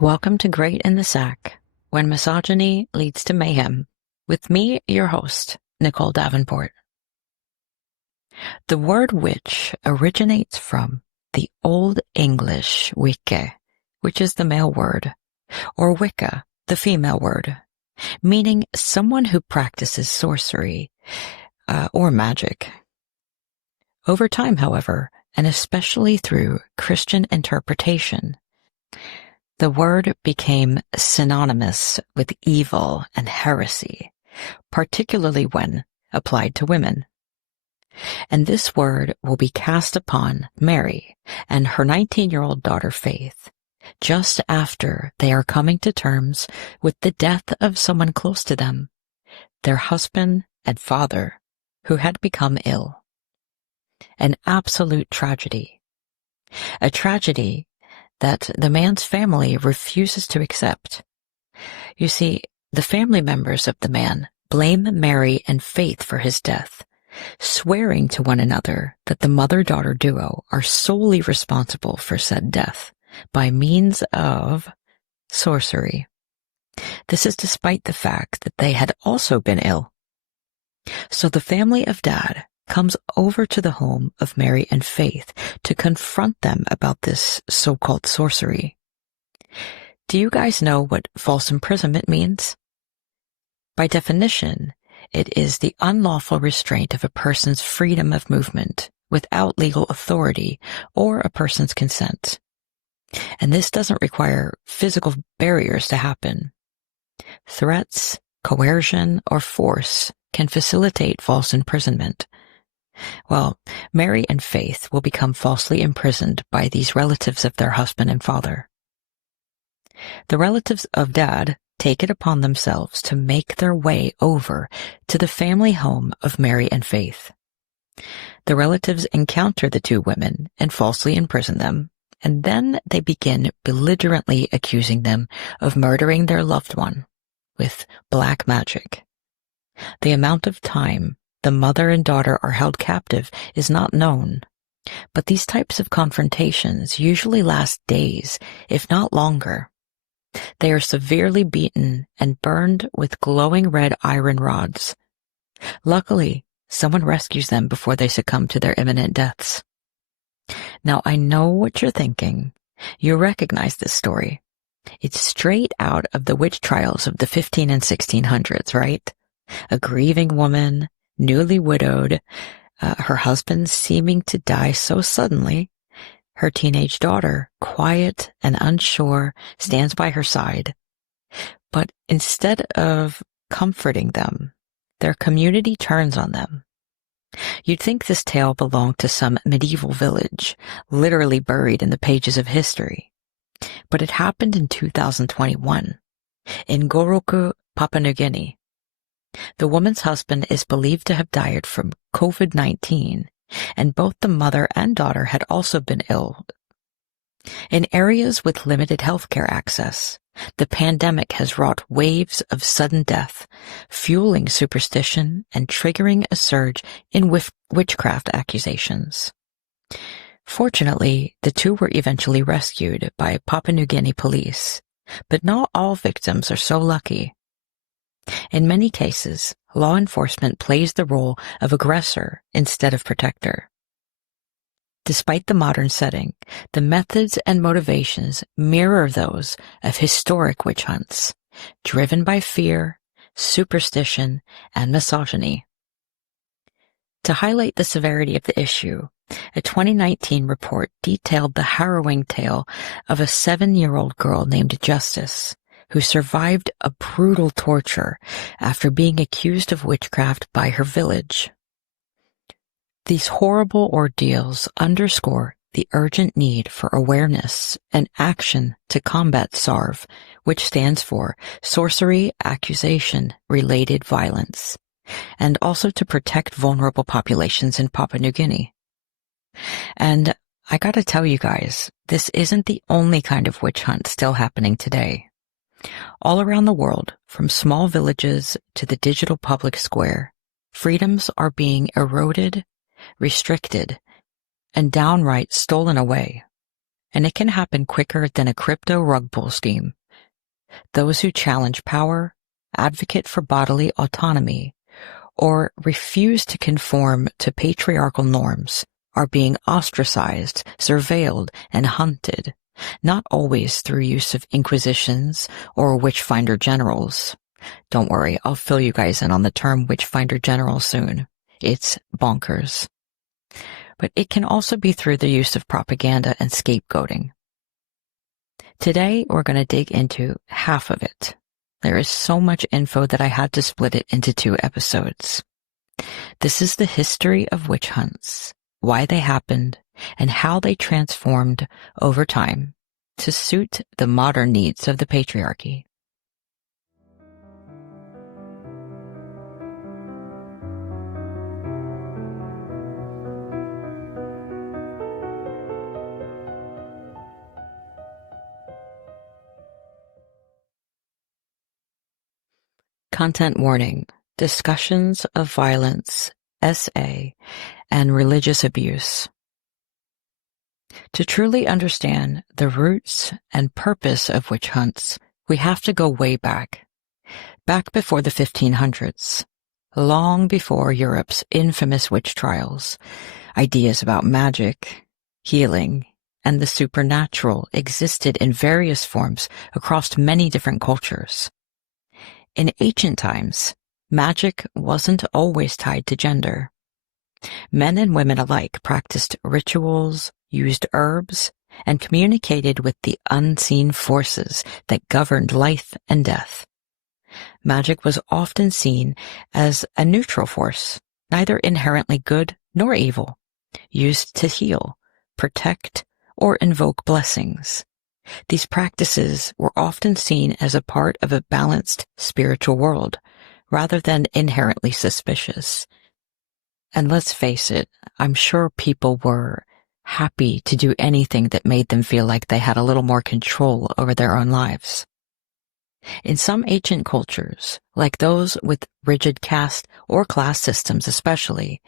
Welcome to Great in the Sack, when misogyny leads to mayhem, with me, your host, Nicole Davenport. The word witch originates from the Old English wicke, which is the male word, or wicca, the female word, meaning someone who practices sorcery or magic. Over time, however, and especially through Christian interpretation, the word became synonymous with evil and heresy, particularly when applied to women. And this word will be cast upon Mary and her 19-year-old daughter Faith, just after they are coming to terms with the death of someone close to them, their husband and father, who had become ill. An absolute tragedy. A tragedy that the man's family refuses to accept. You see, the family members of the man blame Mary and Faith for his death, swearing to one another that the mother-daughter duo are solely responsible for said death by means of sorcery. This is despite the fact that they had also been ill. So the family of Dad comes over to the home of Mary and Faith to confront them about this so-called sorcery. Do you guys know what false imprisonment means? By definition, it is the unlawful restraint of a person's freedom of movement without legal authority or a person's consent. And this doesn't require physical barriers to happen. Threats, coercion, or force can facilitate false imprisonment. Well, Mary and Faith will become falsely imprisoned by these relatives of their husband and father. The relatives of Dad take it upon themselves to make their way over to the family home of Mary and Faith. The relatives encounter the two women and falsely imprison them, and then they begin belligerently accusing them of murdering their loved one with black magic. The amount of time the mother and daughter are held captive is not known, but these types of confrontations usually last days, if not longer. They are severely beaten and burned with glowing red iron rods. Luckily, someone rescues them before they succumb to their imminent deaths. Now, I know what you're thinking. You recognize this story. It's straight out of the witch trials of the 15 and 1600s, right? A grieving woman, newly widowed, her husband seeming to die so suddenly, her teenage daughter, quiet and unsure, stands by her side. But instead of comforting them, their community turns on them. You'd think this tale belonged to some medieval village, literally buried in the pages of history. But it happened in 2021, in Goroku, Papua New Guinea. The woman's husband is believed to have died from COVID-19, and both the mother and daughter had also been ill. In areas with limited healthcare access, the pandemic has wrought waves of sudden death, fueling superstition and triggering a surge in witchcraft accusations. Fortunately, the two were eventually rescued by Papua New Guinea police, but not all victims are so lucky. In many cases, law enforcement plays the role of aggressor instead of protector. Despite the modern setting, the methods and motivations mirror those of historic witch hunts, driven by fear, superstition, and misogyny. To highlight the severity of the issue, a 2019 report detailed the harrowing tale of a 7-year-old girl named Justice, who survived a brutal torture after being accused of witchcraft by her village. These horrible ordeals underscore the urgent need for awareness and action to combat SARV, which stands for Sorcery Accusation Related Violence, and also to protect vulnerable populations in Papua New Guinea. And I gotta tell you guys, this isn't the only kind of witch hunt still happening today. All around the world, from small villages to the digital public square, freedoms are being eroded, restricted, and downright stolen away. and it can happen quicker than a crypto rug pull scheme. Those who challenge power, advocate for bodily autonomy, or refuse to conform to patriarchal norms are being ostracized, surveilled, and hunted, not always through use of inquisitions or witchfinder generals. Don't worry, I'll fill you guys in on the term witchfinder general soon. It's bonkers. But it can also be through the use of propaganda and scapegoating. Today, we're going to dig into half of it. There is so much info that I had to split it into 2 episodes. This is the history of witch hunts, why they happened, and how they transformed over time to suit the modern needs of the patriarchy. Content warning: discussions of violence, SA, and religious abuse. To truly understand the roots and purpose of witch hunts, we have to go way back before the 1500s, long before Europe's infamous witch trials. Ideas about magic, healing, and the supernatural existed in various forms across many different cultures. In ancient times, magic wasn't always tied to gender. Men and women alike practiced rituals, used herbs, and communicated with the unseen forces that governed life and death. Magic was often seen as a neutral force, neither inherently good nor evil, used to heal, protect, or invoke blessings. These practices were often seen as a part of a balanced spiritual world, rather than inherently suspicious. And let's face it, I'm sure people were happy to do anything that made them feel like they had a little more control over their own lives. In some ancient cultures, like those with rigid caste or class systems especially,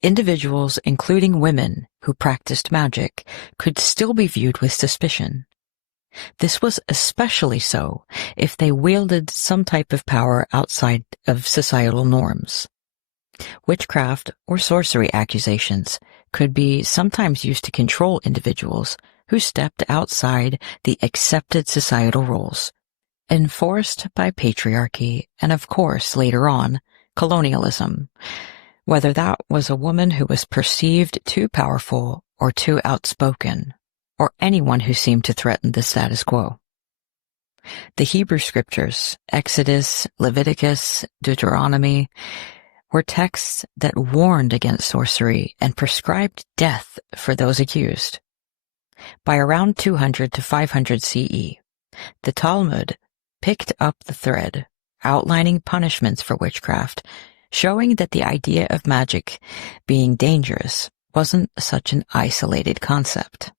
individuals, including women who practiced magic, could still be viewed with suspicion. This was especially so if they wielded some type of power outside of societal norms. Witchcraft or sorcery accusations could be sometimes used to control individuals who stepped outside the accepted societal roles, enforced by patriarchy and, of course, later on, colonialism, whether that was a woman who was perceived too powerful or too outspoken, or anyone who seemed to threaten the status quo. The Hebrew scriptures, Exodus, Leviticus, Deuteronomy, were texts that warned against sorcery and prescribed death for those accused. By around 200 to 500 CE, the Talmud picked up the thread, outlining punishments for witchcraft, showing that the idea of magic being dangerous wasn't such an isolated concept.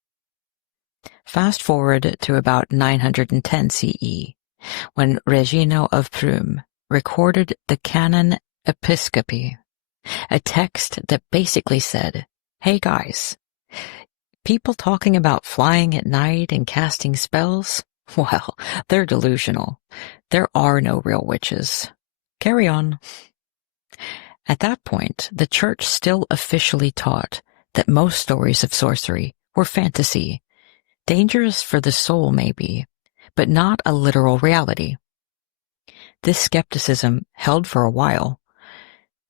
Fast forward to about 910 CE, when Regino of Prüm recorded the Canon Episcopi, a text that basically said, "Hey guys, people talking about flying at night and casting spells? Well, they're delusional. There are no real witches. Carry on." At that point, the church still officially taught that most stories of sorcery were fantasy, dangerous for the soul maybe, but not a literal reality. This skepticism held for a while.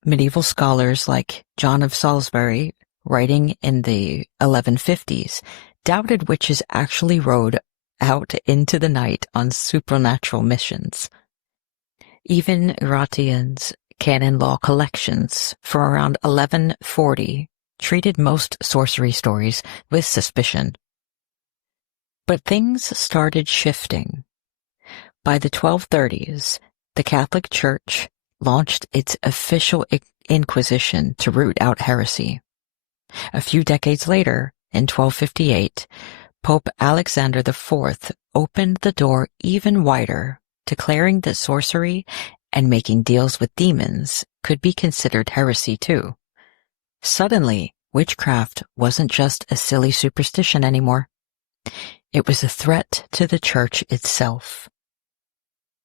Medieval scholars like John of Salisbury, writing in the 1150s, doubted witches actually rode out into the night on supernatural missions. Even Gratian's canon law collections from around 1140 treated most sorcery stories with suspicion. But things started shifting. By the 1230s, the Catholic Church launched its official inquisition to root out heresy. A few decades later, in 1258, Pope Alexander IV opened the door even wider, declaring that sorcery and making deals with demons could be considered heresy too. Suddenly, witchcraft wasn't just a silly superstition anymore. It was a threat to the church itself.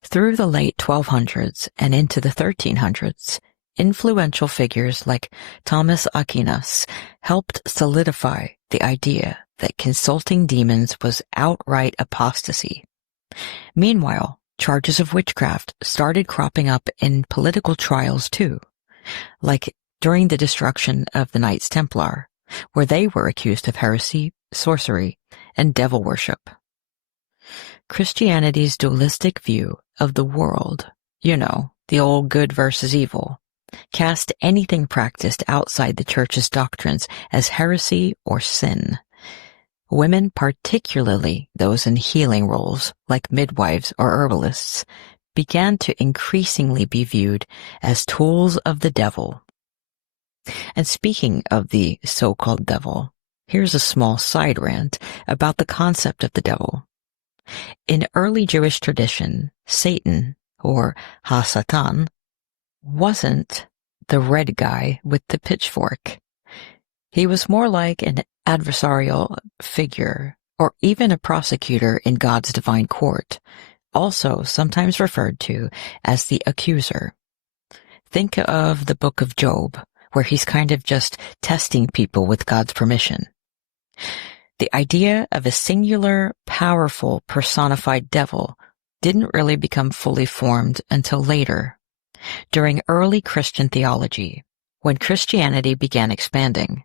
Through the late 1200s and into the 1300s, influential figures like Thomas Aquinas helped solidify the idea that consulting demons was outright apostasy. Meanwhile, charges of witchcraft started cropping up in political trials too, like during the destruction of the Knights Templar, where they were accused of heresy, sorcery, and devil worship. Christianity's dualistic view of the world, the old good versus evil, cast anything practiced outside the church's doctrines as heresy or sin. Women, particularly those in healing roles like midwives or herbalists, began to increasingly be viewed as tools of the devil. And speaking of the so-called devil, here's a small side rant about the concept of the devil. In early Jewish tradition, Satan, or Ha-Satan, wasn't the red guy with the pitchfork. He was more like an adversarial figure, or even a prosecutor in God's divine court, also sometimes referred to as the accuser. Think of the book of Job, where he's kind of just testing people with God's permission. The idea of a singular, powerful, personified devil didn't really become fully formed until later. During early Christian theology, when Christianity began expanding,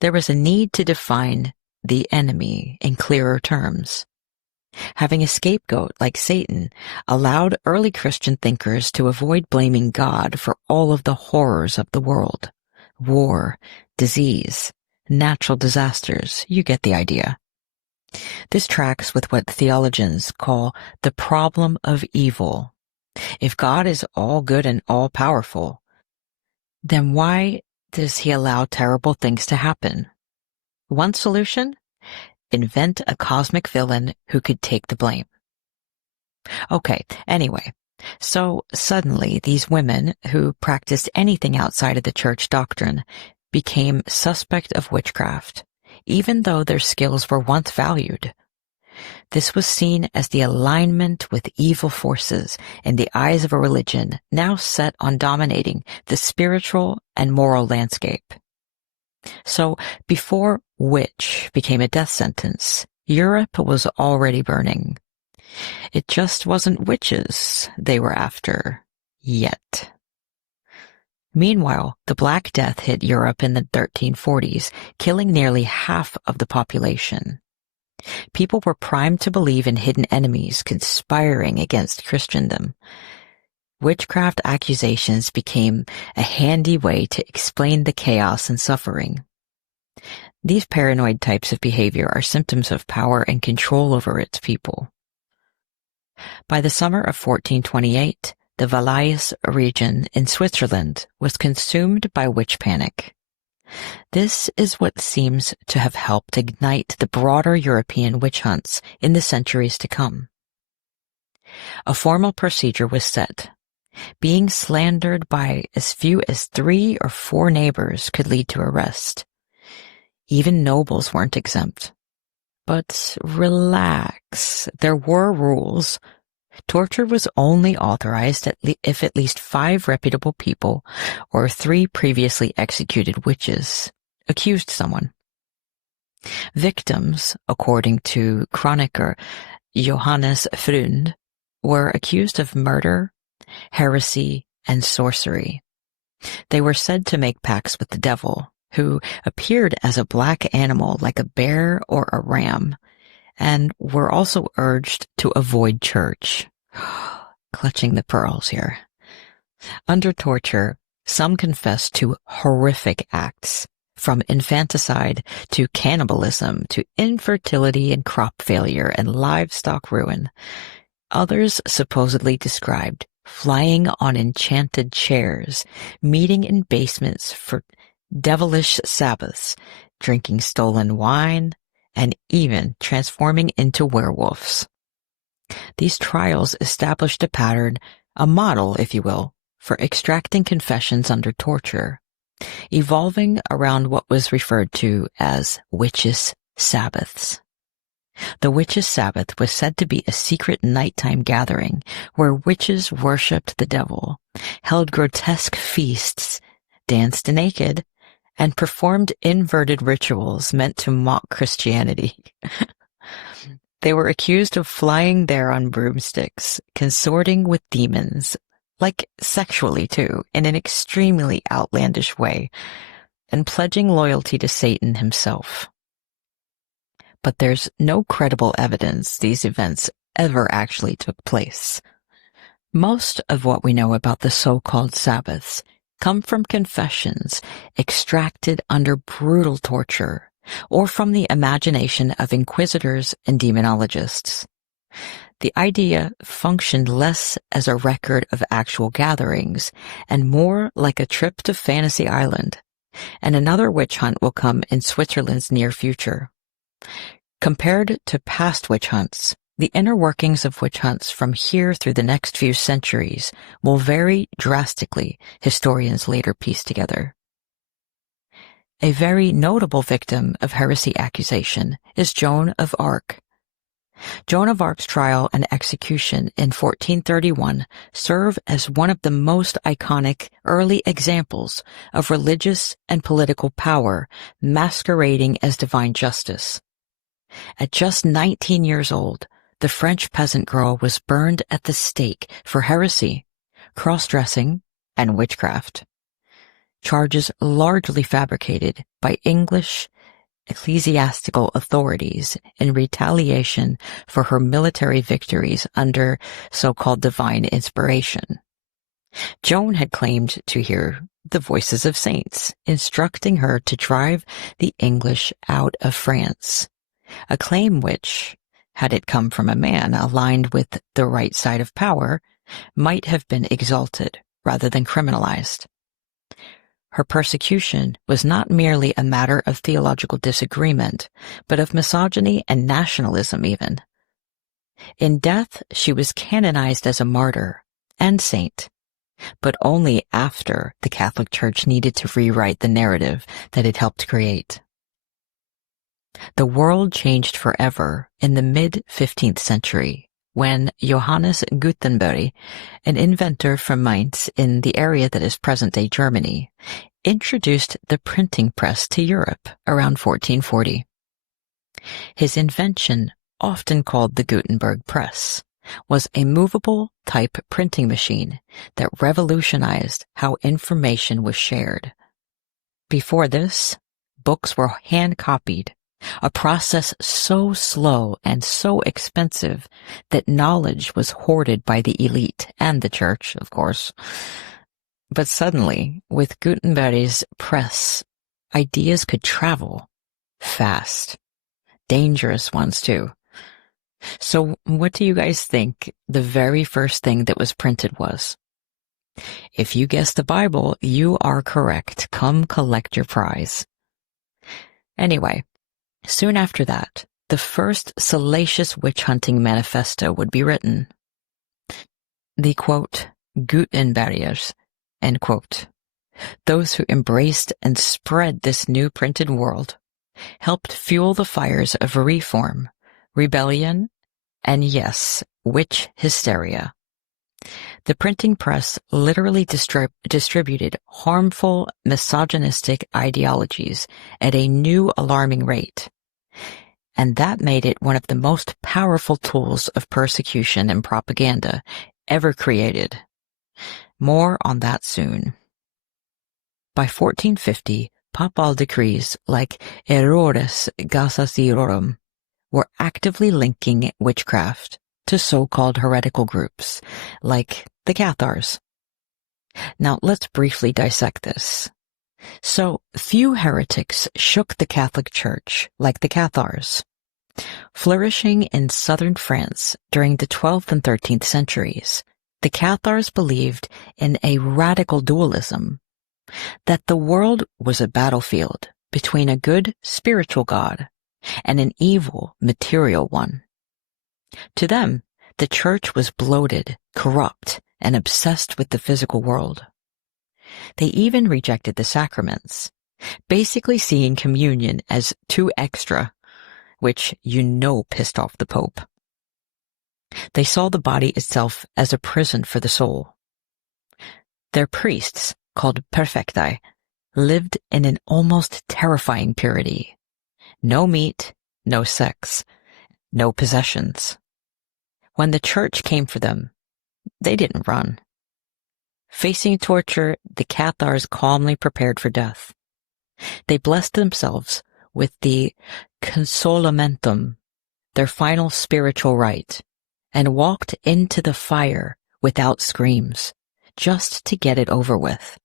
there was a need to define the enemy in clearer terms. Having a scapegoat like Satan allowed early Christian thinkers to avoid blaming God for all of the horrors of the world: war, disease, natural disasters. You get the idea. This tracks with what theologians call the problem of evil. If God is all good and all powerful, then why does he allow terrible things to happen? One solution? Invent a cosmic villain who could take the blame. Okay, anyway, so suddenly these women who practiced anything outside of the church doctrine became suspect of witchcraft, even though their skills were once valued. This was seen as the alignment with evil forces in the eyes of a religion now set on dominating the spiritual and moral landscape. So, before witch became a death sentence, Europe was already burning. It just wasn't witches they were after, yet. Meanwhile, the Black Death hit Europe in the 1340s, killing nearly half of the population. People were primed to believe in hidden enemies conspiring against Christendom. Witchcraft accusations became a handy way to explain the chaos and suffering. These paranoid types of behavior are symptoms of power and control over its people. By the summer of 1428, the Valais region in Switzerland was consumed by witch panic. This is what seems to have helped ignite the broader European witch hunts in the centuries to come. A formal procedure was set. Being slandered by as few as 3 or 4 neighbors could lead to arrest. Even nobles weren't exempt. But relax, there were rules. Torture was only authorized if at least 5 reputable people or 3 previously executed witches accused someone. Victims, according to chronicler Johannes Freund, were accused of murder, heresy, and sorcery. They were said to make pacts with the devil, who appeared as a black animal like a bear or a ram, and were also urged to avoid church. Clutching the pearls here. Under torture, some confessed to horrific acts, from infanticide to cannibalism to infertility and crop failure and livestock ruin. Others supposedly described flying on enchanted chairs, meeting in basements for devilish Sabbaths, drinking stolen wine, and even transforming into werewolves. These trials established a pattern, a model, if you will, for extracting confessions under torture, evolving around what was referred to as witches' Sabbaths. The Witches' Sabbath was said to be a secret nighttime gathering where witches worshipped the devil, held grotesque feasts, danced naked, and performed inverted rituals meant to mock Christianity. They were accused of flying there on broomsticks, consorting with demons, like sexually too, in an extremely outlandish way, and pledging loyalty to Satan himself. But there's no credible evidence these events ever actually took place. Most of what we know about the so-called Sabbaths come from confessions extracted under brutal torture, or from the imagination of inquisitors and demonologists. The idea functioned less as a record of actual gatherings and more like a trip to Fantasy Island, and another witch hunt will come in Switzerland's near future. Compared to past witch hunts, the inner workings of witch hunts from here through the next few centuries will vary drastically, historians later piece together. A very notable victim of heresy accusation is Joan of Arc. Joan of Arc's trial and execution in 1431 serve as one of the most iconic early examples of religious and political power masquerading as divine justice. At just 19 years old, the French peasant girl was burned at the stake for heresy, cross-dressing, and witchcraft. Charges largely fabricated by English ecclesiastical authorities in retaliation for her military victories under so-called divine inspiration. Joan had claimed to hear the voices of saints, instructing her to drive the English out of France, a claim which, had it come from a man aligned with the right side of power, might have been exalted rather than criminalized. Her persecution was not merely a matter of theological disagreement, but of misogyny and nationalism even. In death, she was canonized as a martyr and saint, but only after the Catholic Church needed to rewrite the narrative that it helped create. The world changed forever in the mid-15th century when Johannes Gutenberg, an inventor from Mainz in the area that is present-day Germany, introduced the printing press to Europe around 1440. His invention, often called the Gutenberg press, was a movable type printing machine that revolutionized how information was shared. Before this, books were hand-copied, a process so slow and so expensive that knowledge was hoarded by the elite and the church, of course. But suddenly, with Gutenberg's press, ideas could travel fast, dangerous ones too. So what do you guys think the very first thing that was printed was? If you guessed the Bible, you are correct. Come collect your prize. Anyway, soon after that, the first salacious witch-hunting manifesto would be written. The, quote, Gutenbergers, end quote, those who embraced and spread this new printed world, helped fuel the fires of reform, rebellion, and yes, witch hysteria. The printing press literally distributed harmful, misogynistic ideologies at a new alarming rate. And that made it one of the most powerful tools of persecution and propaganda ever created. More on that soon. By 1450, papal decrees like Errores Gassacirorum were actively linking witchcraft to so-called heretical groups like the Cathars. Now let's briefly dissect this. So few heretics shook the Catholic Church like the Cathars. Flourishing in southern France during the 12th and 13th centuries, the Cathars believed in a radical dualism, that the world was a battlefield between a good spiritual God and an evil material one. To them, the church was bloated, corrupt, and obsessed with the physical world. They even rejected the sacraments, basically seeing communion as too extra, which pissed off the Pope. They saw the body itself as a prison for the soul. Their priests, called perfecti, lived in an almost terrifying purity. No meat, no sex, no possessions. When the church came for them, they didn't run. Facing torture, the Cathars calmly prepared for death. They blessed themselves with the consolamentum, their final spiritual rite, and walked into the fire without screams, just to get it over with,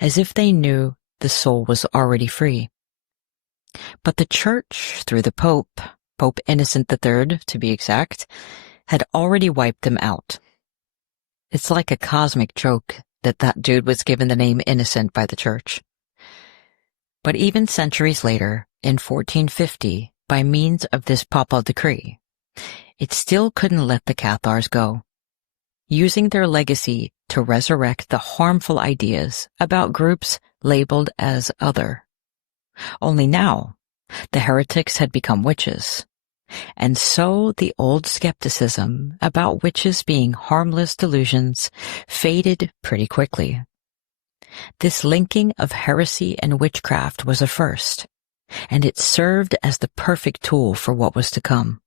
as if they knew the soul was already free. But the Church, through the Pope, Pope Innocent III to be exact, had already wiped them out. It's like a cosmic joke that dude was given the name Innocent by the Church. But even centuries later, in 1450, by means of this papal decree, it still couldn't let the Cathars go, using their legacy to resurrect the harmful ideas about groups labeled as other. Only now, the heretics had become witches, and so the old skepticism about witches being harmless delusions faded pretty quickly. This linking of heresy and witchcraft was a first, and it served as the perfect tool for what was to come.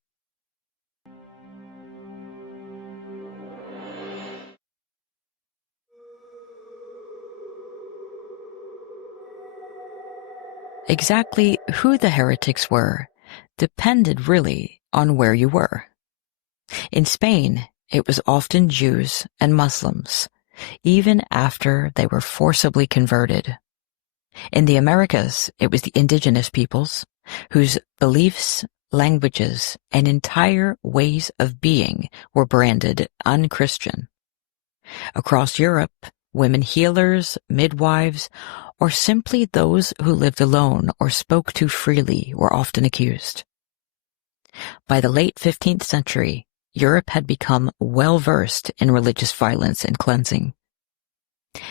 Exactly who the heretics were depended really on where you were. In Spain, it was often Jews and Muslims, even after they were forcibly converted. In the Americas, it was the indigenous peoples, whose beliefs, languages, and entire ways of being were branded unchristian. Across Europe, women healers, midwives, or simply those who lived alone or spoke too freely were often accused. By the late 15th century, Europe had become well-versed in religious violence and cleansing.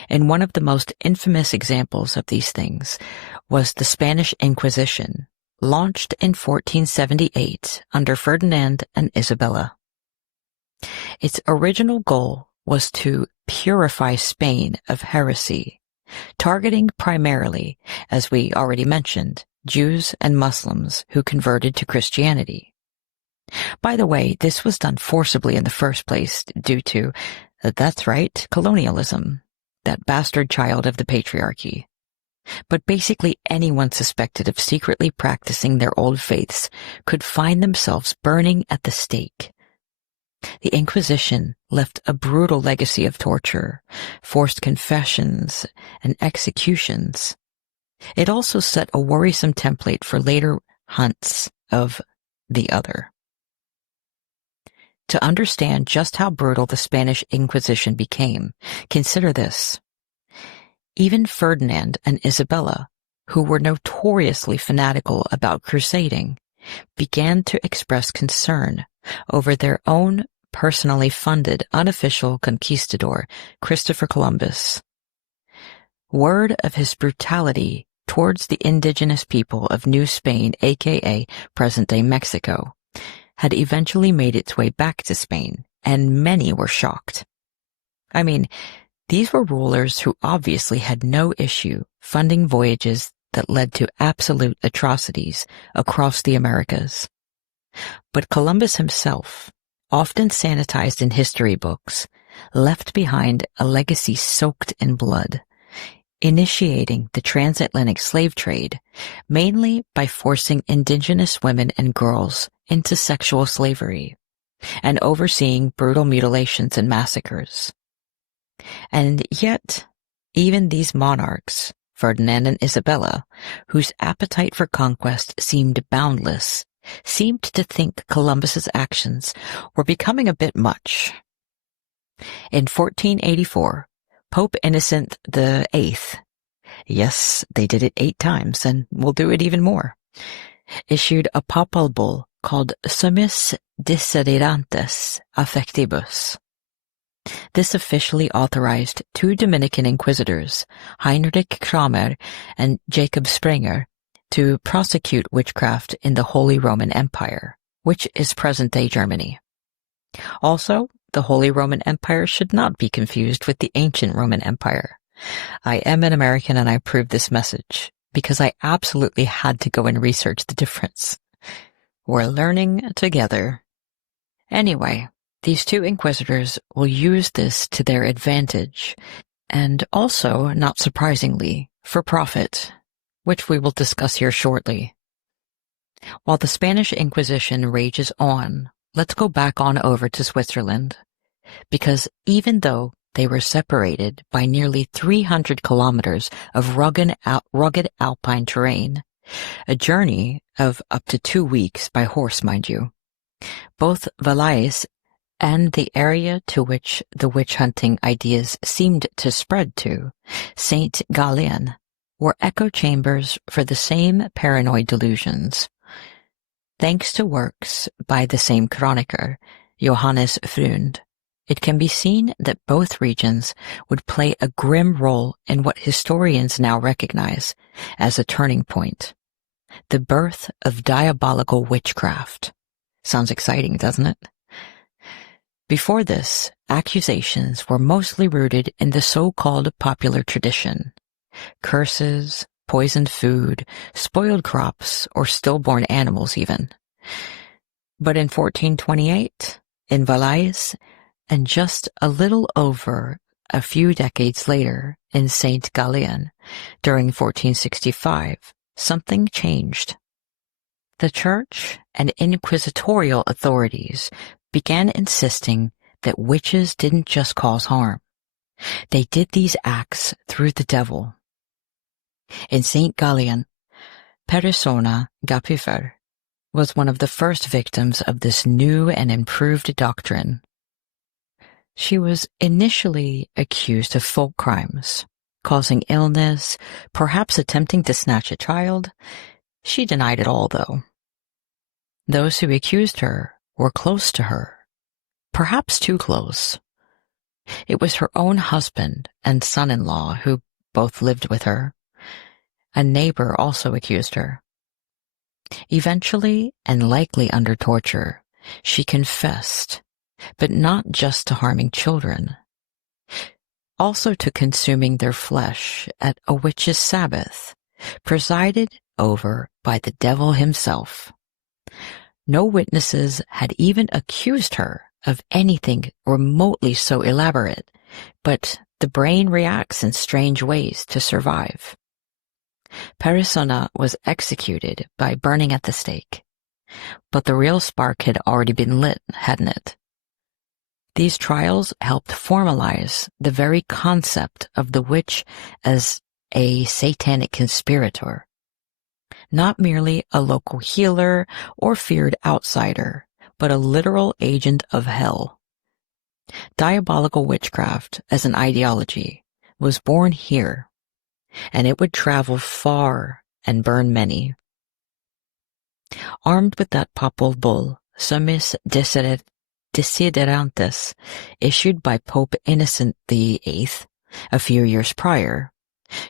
And one of the most infamous examples of these things was the Spanish Inquisition, launched in 1478 under Ferdinand and Isabella. Its original goal was to purify Spain of heresy, targeting primarily, as we already mentioned, Jews and Muslims who converted to Christianity. By the way, this was done forcibly in the first place due to, that's right, colonialism, that bastard child of the Patriarchy. But basically anyone suspected of secretly practicing their old faiths could find themselves burning at the stake. The Inquisition left a brutal legacy of torture, forced confessions, and executions. It also set a worrisome template for later hunts of the other. To understand just how brutal the Spanish Inquisition became, consider this. Even Ferdinand and Isabella, who were notoriously fanatical about crusading, began to express concern over their own personally funded unofficial conquistador, Christopher Columbus. Word of his brutality towards the indigenous people of New Spain, aka present-day Mexico, had eventually made its way back to Spain, and many were shocked. I mean, these were rulers who obviously had no issue funding voyages that led to absolute atrocities across the Americas. But Columbus himself, often sanitized in history books, left behind a legacy soaked in blood, initiating the transatlantic slave trade, mainly by forcing indigenous women and girls into sexual slavery, and overseeing brutal mutilations and massacres. And yet, even these monarchs, Ferdinand and Isabella, whose appetite for conquest seemed boundless, seemed to think Columbus's actions were becoming a bit much. In 1484, Pope Innocent VIII, yes, they did it 8 times and will do it even more, issued a papal bull called Summis Desiderantes Affectibus. This officially authorized 2 Dominican inquisitors, Heinrich Kramer and Jacob Sprenger, to prosecute witchcraft in the Holy Roman Empire, which is present-day Germany. Also, the Holy Roman Empire should not be confused with the ancient Roman Empire. I am an American and I approve this message because I absolutely had to go and research the difference. We're learning together. Anyway, these two inquisitors will use this to their advantage, and also, not surprisingly, for profit, which we will discuss here shortly. While the Spanish Inquisition rages on, let's go back on over to Switzerland, because even though they were separated by nearly 300 kilometers of rugged alpine terrain, a journey of up to 2 weeks by horse, mind you, both Valais and the area to which the witch-hunting ideas seemed to spread to, St. Gallen, were echo chambers for the same paranoid delusions. Thanks to works by the same chroniqueur, Johannes Freund, it can be seen that both regions would play a grim role in what historians now recognize as a turning point, the birth of diabolical witchcraft. Sounds exciting, doesn't it? Before this, accusations were mostly rooted in the so-called popular tradition. Curses, poisoned food, spoiled crops, or stillborn animals even. But in 1428, in Valais, and just a little over a few decades later in St. Gallen, during 1465, something changed. The church and inquisitorial authorities began insisting that witches didn't just cause harm. They did these acts through the devil. In St. Gallen, Persona Gapifer was one of the first victims of this new and improved doctrine. She was initially accused of folk crimes, causing illness, perhaps attempting to snatch a child. She denied it all, though. Those who accused her were close to her, perhaps too close. It was her own husband and son-in-law who both lived with her. A neighbor also accused her. Eventually, and likely under torture, she confessed, but not just to harming children, also to consuming their flesh at a witch's Sabbath, presided over by the devil himself. No witnesses had even accused her of anything remotely so elaborate, but the brain reacts in strange ways to survive. Persona was executed by burning at the stake, but the real spark had already been lit, hadn't it? These trials helped formalize the very concept of the witch as a satanic conspirator, not merely a local healer or feared outsider, but a literal agent of hell. Diabolical witchcraft as an ideology was born here, and it would travel far and burn many. Armed with that papal bull, Summis Desiderantes, issued by Pope Innocent VIII a few years prior,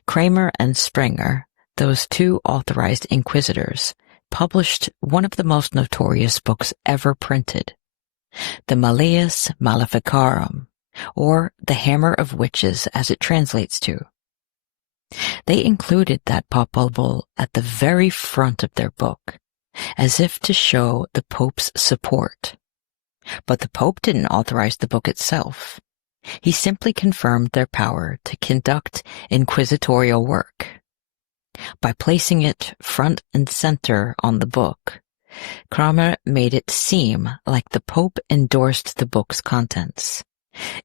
Kramer and Springer, those two authorized inquisitors, published one of the most notorious books ever printed, the Malleus Maleficarum, or the Hammer of Witches as it translates to. They included that papal bull at the very front of their book, as if to show the Pope's support. But the Pope didn't authorize the book itself. He simply confirmed their power to conduct inquisitorial work. By placing it front and center on the book, Kramer made it seem like the Pope endorsed the book's contents.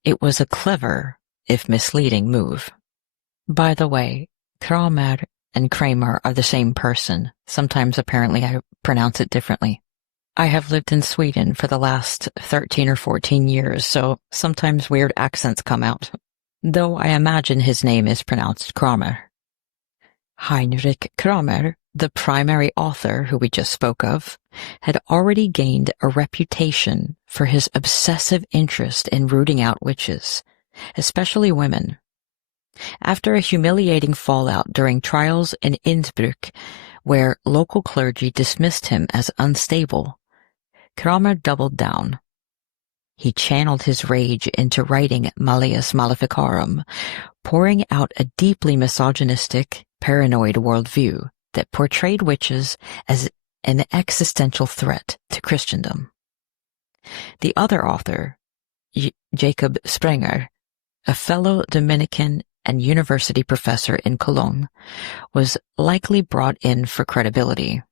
It was a clever, if misleading, move. By the way, Kramer and Kramer are the same person. Sometimes, apparently, I pronounce it differently. I have lived in Sweden for the last 13 or 14 years, so sometimes weird accents come out, though I imagine his name is pronounced Kramer. Heinrich Kramer, the primary author who we just spoke of, had already gained a reputation for his obsessive interest in rooting out witches, especially women. After a humiliating fallout during trials in Innsbruck, where local clergy dismissed him as unstable, Cranmer doubled down. He channeled his rage into writing Malleus Maleficarum, pouring out a deeply misogynistic, paranoid worldview that portrayed witches as an existential threat to Christendom. The other author, Jacob Sprenger, a fellow Dominican and university professor in Cologne, was likely brought in for credibility.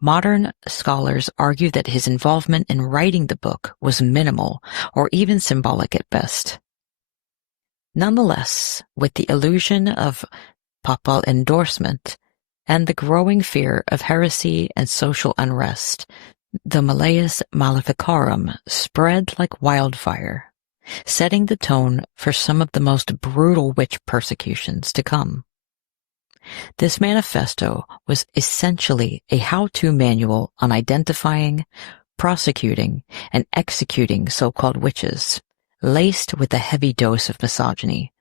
Modern scholars argue that his involvement in writing the book was minimal or even symbolic at best. Nonetheless, with the illusion of papal endorsement and the growing fear of heresy and social unrest, the Malleus Maleficarum spread like wildfire, setting the tone for some of the most brutal witch persecutions to come. This manifesto was essentially a how-to manual on identifying, prosecuting, and executing so-called witches, laced with a heavy dose of misogyny.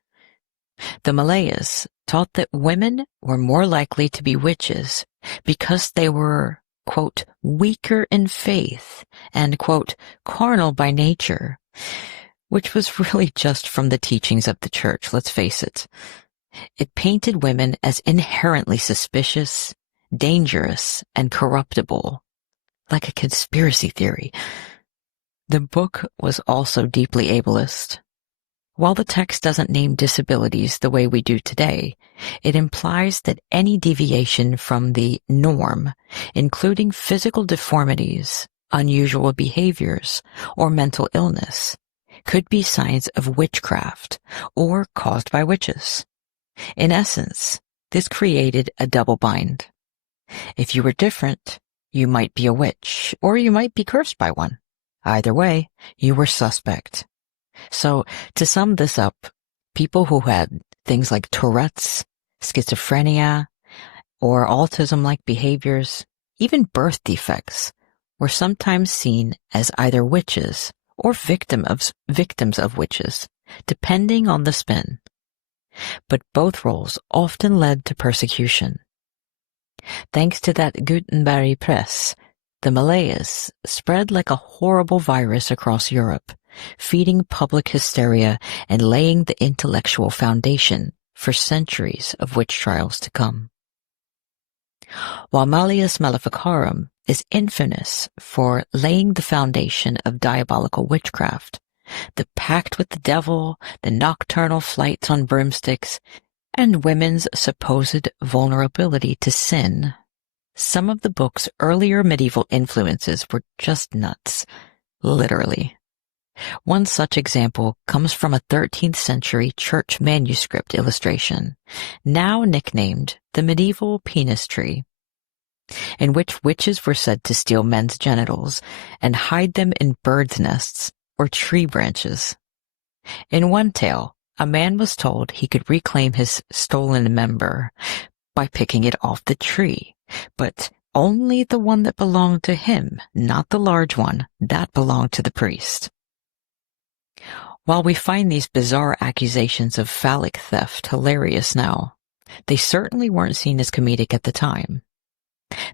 The Malleus taught that women were more likely to be witches because they were, quote, weaker in faith and, quote, carnal by nature, which was really just from the teachings of the church, let's face it. It painted women as inherently suspicious, dangerous, and corruptible, like a conspiracy theory. The book was also deeply ableist. While the text doesn't name disabilities the way we do today, it implies that any deviation from the norm, including physical deformities, unusual behaviors, or mental illness, could be signs of witchcraft or caused by witches. In essence, this created a double bind. If you were different, you might be a witch, or you might be cursed by one. Either way, you were suspect. So, to sum this up, people who had things like Tourette's, schizophrenia, or autism-like behaviors, even birth defects, were sometimes seen as either witches or victims of witches, depending on the spin. But both roles often led to persecution. Thanks to that Gutenberg press, the Malleus spread like a horrible virus across Europe, feeding public hysteria and laying the intellectual foundation for centuries of witch trials to come. While Malleus Maleficarum is infamous for laying the foundation of diabolical witchcraft, the pact with the devil, the nocturnal flights on broomsticks, and women's supposed vulnerability to sin, some of the book's earlier medieval influences were just nuts, literally. One such example comes from a 13th century church manuscript illustration, now nicknamed the medieval penis tree, in which witches were said to steal men's genitals and hide them in birds' nests or tree branches. In one tale, a man was told he could reclaim his stolen member by picking it off the tree, but only the one that belonged to him, not the large one that belonged to the priest. While we find these bizarre accusations of phallic theft hilarious now, they certainly weren't seen as comedic at the time.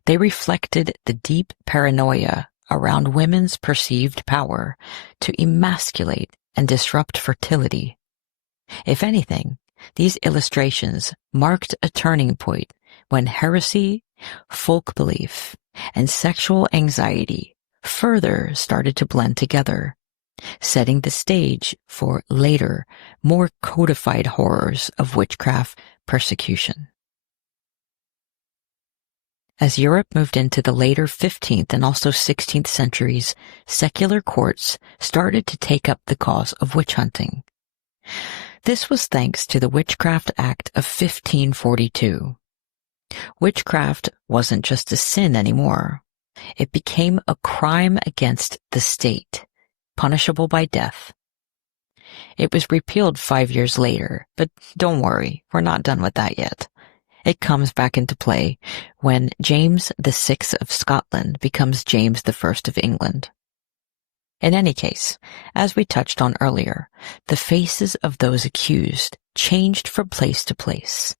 They reflected the deep paranoia around women's perceived power to emasculate and disrupt fertility. If anything, these illustrations marked a turning point when heresy, folk belief, and sexual anxiety further started to blend together, setting the stage for later, more codified horrors of witchcraft persecution. As Europe moved into the later 15th and also 16th centuries, secular courts started to take up the cause of witch hunting. This was thanks to the Witchcraft Act of 1542. Witchcraft wasn't just a sin anymore. It became a crime against the state, punishable by death. It was repealed 5 years later, but don't worry, we're not done with that yet. It comes back into play when James VI of Scotland becomes James I of England. In any case, as we touched on earlier, the faces of those accused changed from place to place.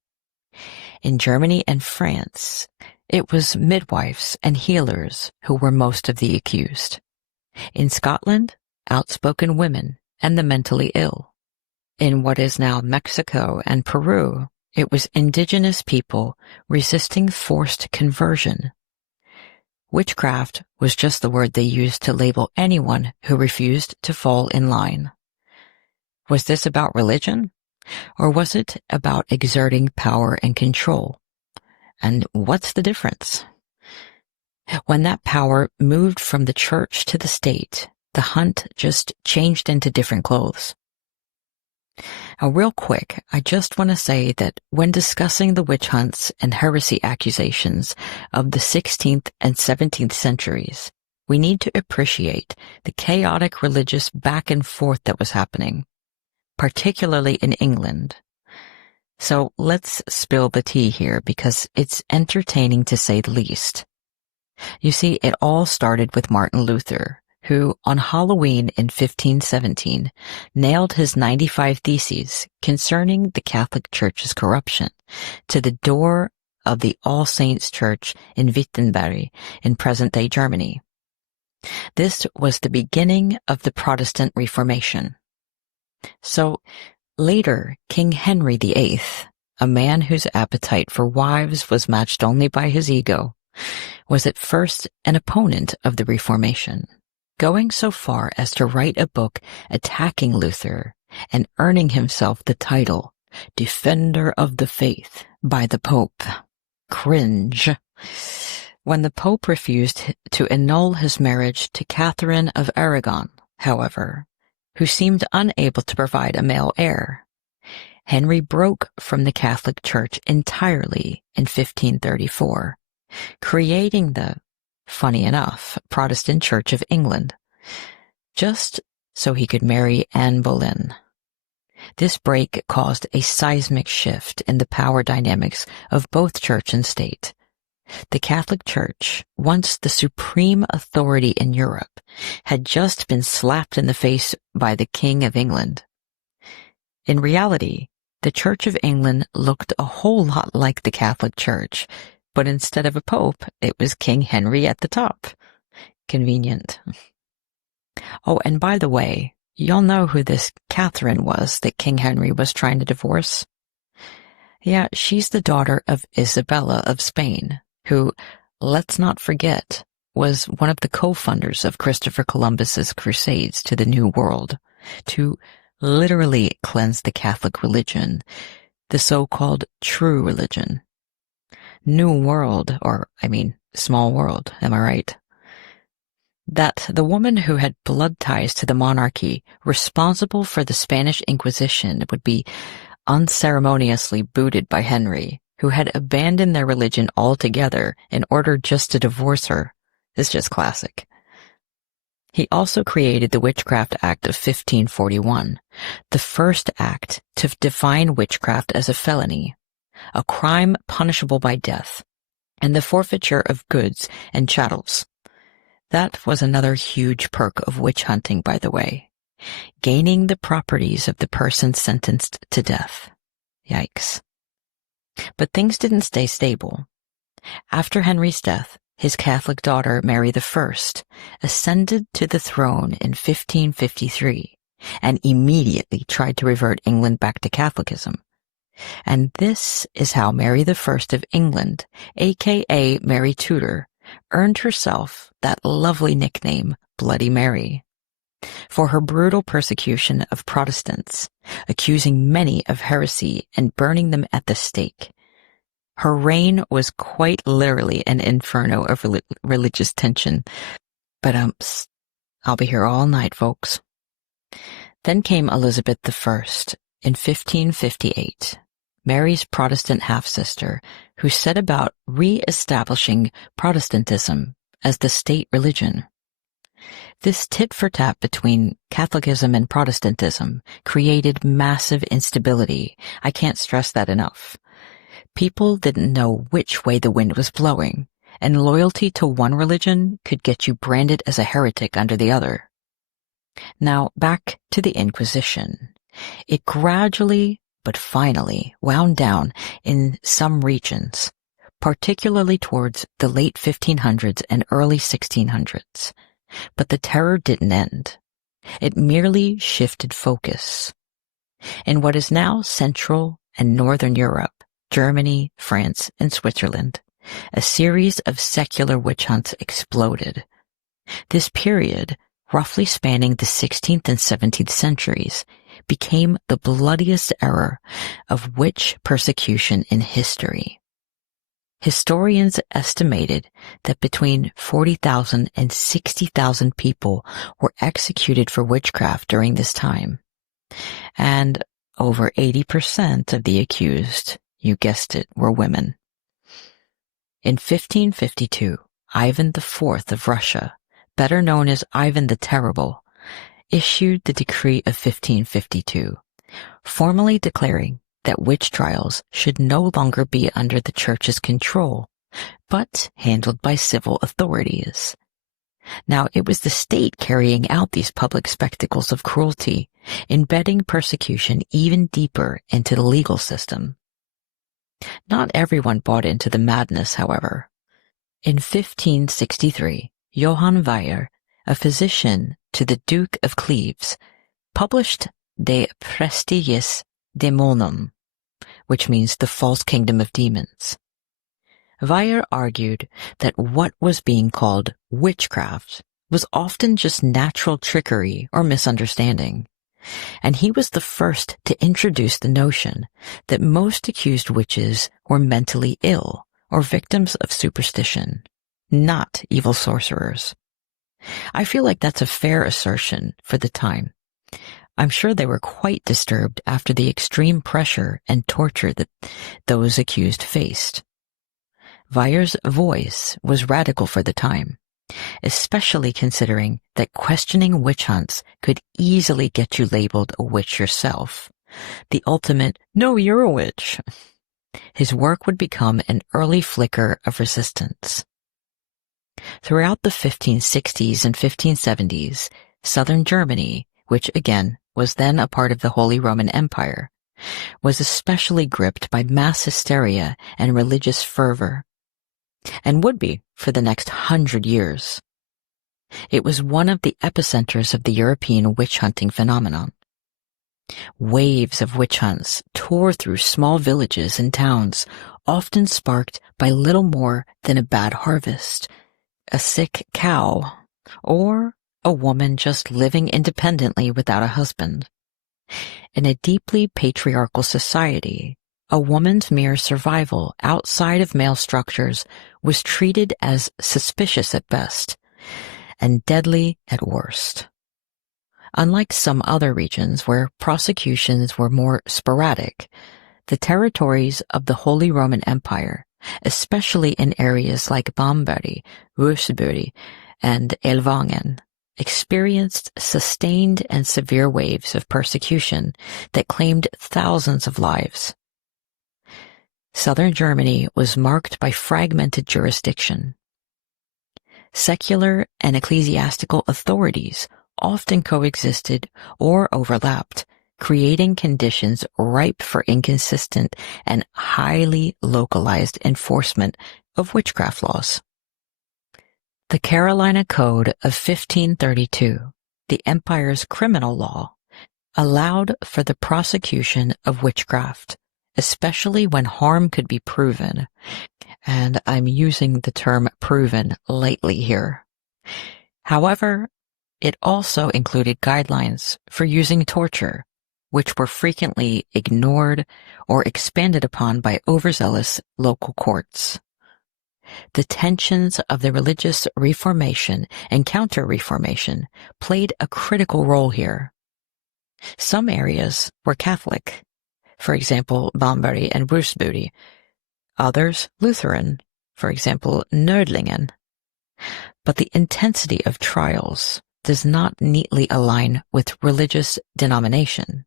In Germany and France, it was midwives and healers who were most of the accused. In Scotland, outspoken women and the mentally ill. In what is now Mexico and Peru, it was indigenous people resisting forced conversion. Witchcraft was just the word they used to label anyone who refused to fall in line. Was this about religion? Or was it about exerting power and control? And what's the difference? When that power moved from the church to the state, the hunt just changed into different clothes. Now, real quick, I just want to say that when discussing the witch hunts and heresy accusations of the 16th and 17th centuries, we need to appreciate the chaotic religious back and forth that was happening, particularly in England. So let's spill the tea here because it's entertaining to say the least. You see, it all started with Martin Luther, who, on Halloween in 1517, nailed his 95 Theses concerning the Catholic Church's corruption to the door of the All Saints' Church in Wittenberg in present-day Germany. This was the beginning of the Protestant Reformation. So, later, King Henry VIII, a man whose appetite for wives was matched only by his ego, was at first an opponent of the Reformation, going so far as to write a book attacking Luther and earning himself the title Defender of the Faith by the Pope. Cringe. When the Pope refused to annul his marriage to Catherine of Aragon, however, who seemed unable to provide a male heir, Henry broke from the Catholic Church entirely in 1534, creating the, funny enough, Protestant Church of England, just so he could marry Anne Boleyn. This break caused a seismic shift in the power dynamics of both church and state. The Catholic Church, once the supreme authority in Europe, had just been slapped in the face by the King of England. In reality, the Church of England looked a whole lot like the Catholic Church, but instead of a pope, it was King Henry at the top. Convenient. Oh, and by the way, y'all know who this Catherine was that King Henry was trying to divorce? Yeah, she's the daughter of Isabella of Spain, who, let's not forget, was one of the co-funders of Christopher Columbus's crusades to the New World, to literally cleanse the Catholic religion, the so-called true religion. New World, small world, am I right? That the woman who had blood ties to the monarchy responsible for the Spanish Inquisition would be unceremoniously booted by Henry, who had abandoned their religion altogether in order just to divorce her, is just classic. He also created the Witchcraft Act of 1541, the first act to define witchcraft as a felony, a crime punishable by death, and the forfeiture of goods and chattels. That was another huge perk of witch hunting, by the way, gaining the properties of the person sentenced to death. Yikes. But things didn't stay stable. After Henry's death, his Catholic daughter, Mary I, ascended to the throne in 1553 and immediately tried to revert England back to Catholicism. And this is how Mary I of England, aka Mary Tudor, earned herself that lovely nickname, Bloody Mary, for her brutal persecution of Protestants, accusing many of heresy and burning them at the stake. Her reign was quite literally an inferno of religious tension. But I'll be here all night, folks. Then came Elizabeth I in 1558, Mary's Protestant half-sister, who set about re-establishing Protestantism as the state religion. This tit-for-tat between Catholicism and Protestantism created massive instability. I can't stress that enough. People didn't know which way the wind was blowing, and loyalty to one religion could get you branded as a heretic under the other. Now, back to the Inquisition. It gradually but finally wound down in some regions, particularly towards the late 1500s and early 1600s. But the terror didn't end. It merely shifted focus. In what is now Central and Northern Europe, Germany, France, and Switzerland, a series of secular witch hunts exploded. This period, roughly spanning the 16th and 17th centuries, became the bloodiest era of witch persecution in history. Historians estimated that between 40,000 and 60,000 people were executed for witchcraft during this time, and over 80% of the accused, you guessed it, were women. In 1552, Ivan IV of Russia, better known as Ivan the Terrible, issued the Decree of 1552, formally declaring that witch trials should no longer be under the Church's control, but handled by civil authorities. Now, it was the state carrying out these public spectacles of cruelty, embedding persecution even deeper into the legal system. Not everyone bought into the madness, however. In 1563, Johann Weyer, a physician to the Duke of Cleves, published De Prestigis Daemonum, which means the false kingdom of demons. Weyer argued that what was being called witchcraft was often just natural trickery or misunderstanding, and he was the first to introduce the notion that most accused witches were mentally ill or victims of superstition, not evil sorcerers. I feel like that's a fair assertion for the time. I'm sure they were quite disturbed after the extreme pressure and torture that those accused faced. Weyer's voice was radical for the time, especially considering that questioning witch hunts could easily get you labeled a witch yourself. The ultimate, no, you're a witch. His work would become an early flicker of resistance. Throughout the 1560s and 1570s, southern Germany, which again was then a part of the Holy Roman Empire, was especially gripped by mass hysteria and religious fervor, and would be for the next 100 years. It was one of the epicenters of the European witch-hunting phenomenon. Waves of witch hunts tore through small villages and towns, often sparked by little more than a bad harvest, a sick cow, or a woman just living independently without a husband. In a deeply patriarchal society, a woman's mere survival outside of male structures was treated as suspicious at best and deadly at worst. Unlike some other regions where prosecutions were more sporadic, the territories of the Holy Roman Empire, especially in areas like Bamberg, Würzburg, and Ellwangen, experienced sustained and severe waves of persecution that claimed thousands of lives. Southern Germany was marked by fragmented jurisdiction. Secular and ecclesiastical authorities often coexisted or overlapped, creating conditions ripe for inconsistent and highly localized enforcement of witchcraft laws. The Carolina Code of 1532, the empire's criminal law, allowed for the prosecution of witchcraft, especially when harm could be proven, and I'm using the term proven lightly here. However, it also included guidelines for using torture, which were frequently ignored or expanded upon by overzealous local courts. The tensions of the religious Reformation and Counter-Reformation played a critical role here. Some areas were Catholic, for example, Bamberg and Würzburg, others Lutheran, for example, Nördlingen. But the intensity of trials does not neatly align with religious denomination.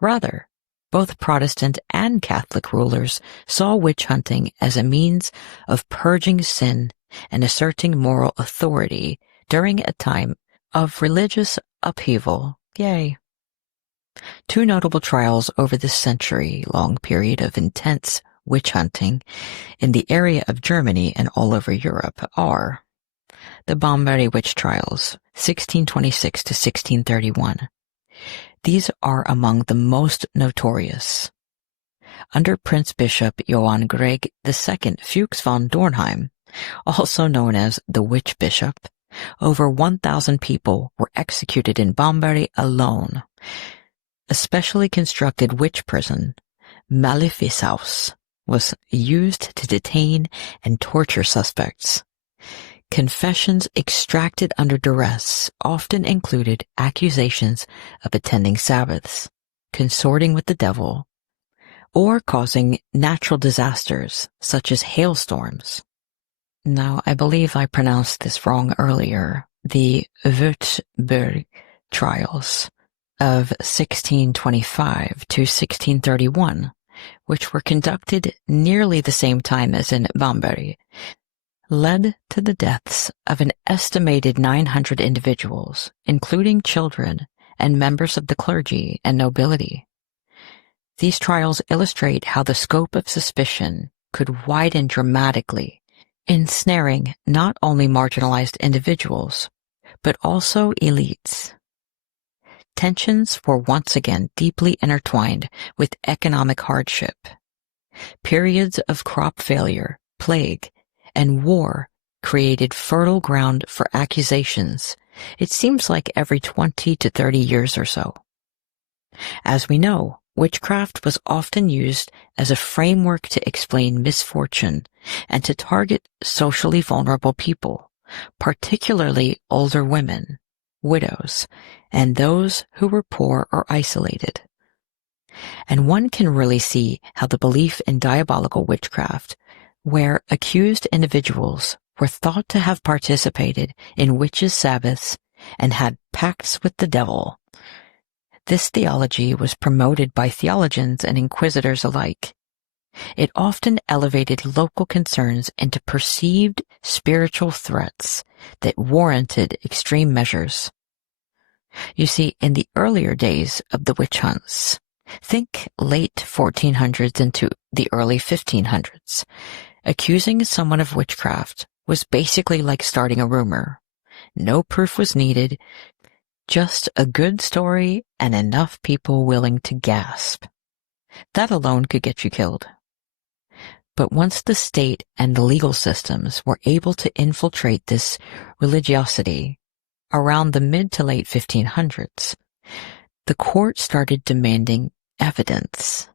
Rather, both Protestant and Catholic rulers saw witch hunting as a means of purging sin and asserting moral authority during a time of religious upheaval. Yay! Two notable trials over this century-long period of intense witch hunting in the area of Germany and all over Europe are the Banbury witch trials, 1626 to 1631. These are among the most notorious. Under Prince Bishop Johann Greg II Fuchs von Dornheim, also known as the Witch Bishop, over 1,000 people were executed in Banbury alone. A specially constructed witch prison, Maleficehaus, was used to detain and torture suspects. Confessions extracted under duress often included accusations of attending Sabbaths, consorting with the devil, or causing natural disasters such as hailstorms. Now, I believe I pronounced this wrong earlier. The Würzburg trials of 1625 to 1631, which were conducted nearly the same time as in Banbury, led to the deaths of an estimated 900 individuals, including children and members of the clergy and nobility. These trials illustrate how the scope of suspicion could widen dramatically, ensnaring not only marginalized individuals, but also elites. Tensions were once again deeply intertwined with economic hardship. Periods of crop failure, plague, and war created fertile ground for accusations, it seems like every 20 to 30 years or so. As we know, witchcraft was often used as a framework to explain misfortune and to target socially vulnerable people, particularly older women, widows, and those who were poor or isolated. And one can really see how the belief in diabolical witchcraft, where accused individuals were thought to have participated in witches' Sabbaths and had pacts with the devil. This theology was promoted by theologians and inquisitors alike. It often elevated local concerns into perceived spiritual threats that warranted extreme measures. You see, in the earlier days of the witch hunts, think late 1400s into the early 1500s, accusing someone of witchcraft was basically like starting a rumor. No proof was needed, just a good story and enough people willing to gasp. That alone could get you killed. But once the state and the legal systems were able to infiltrate this religiosity around the mid to late 1500s, the court started demanding evidence.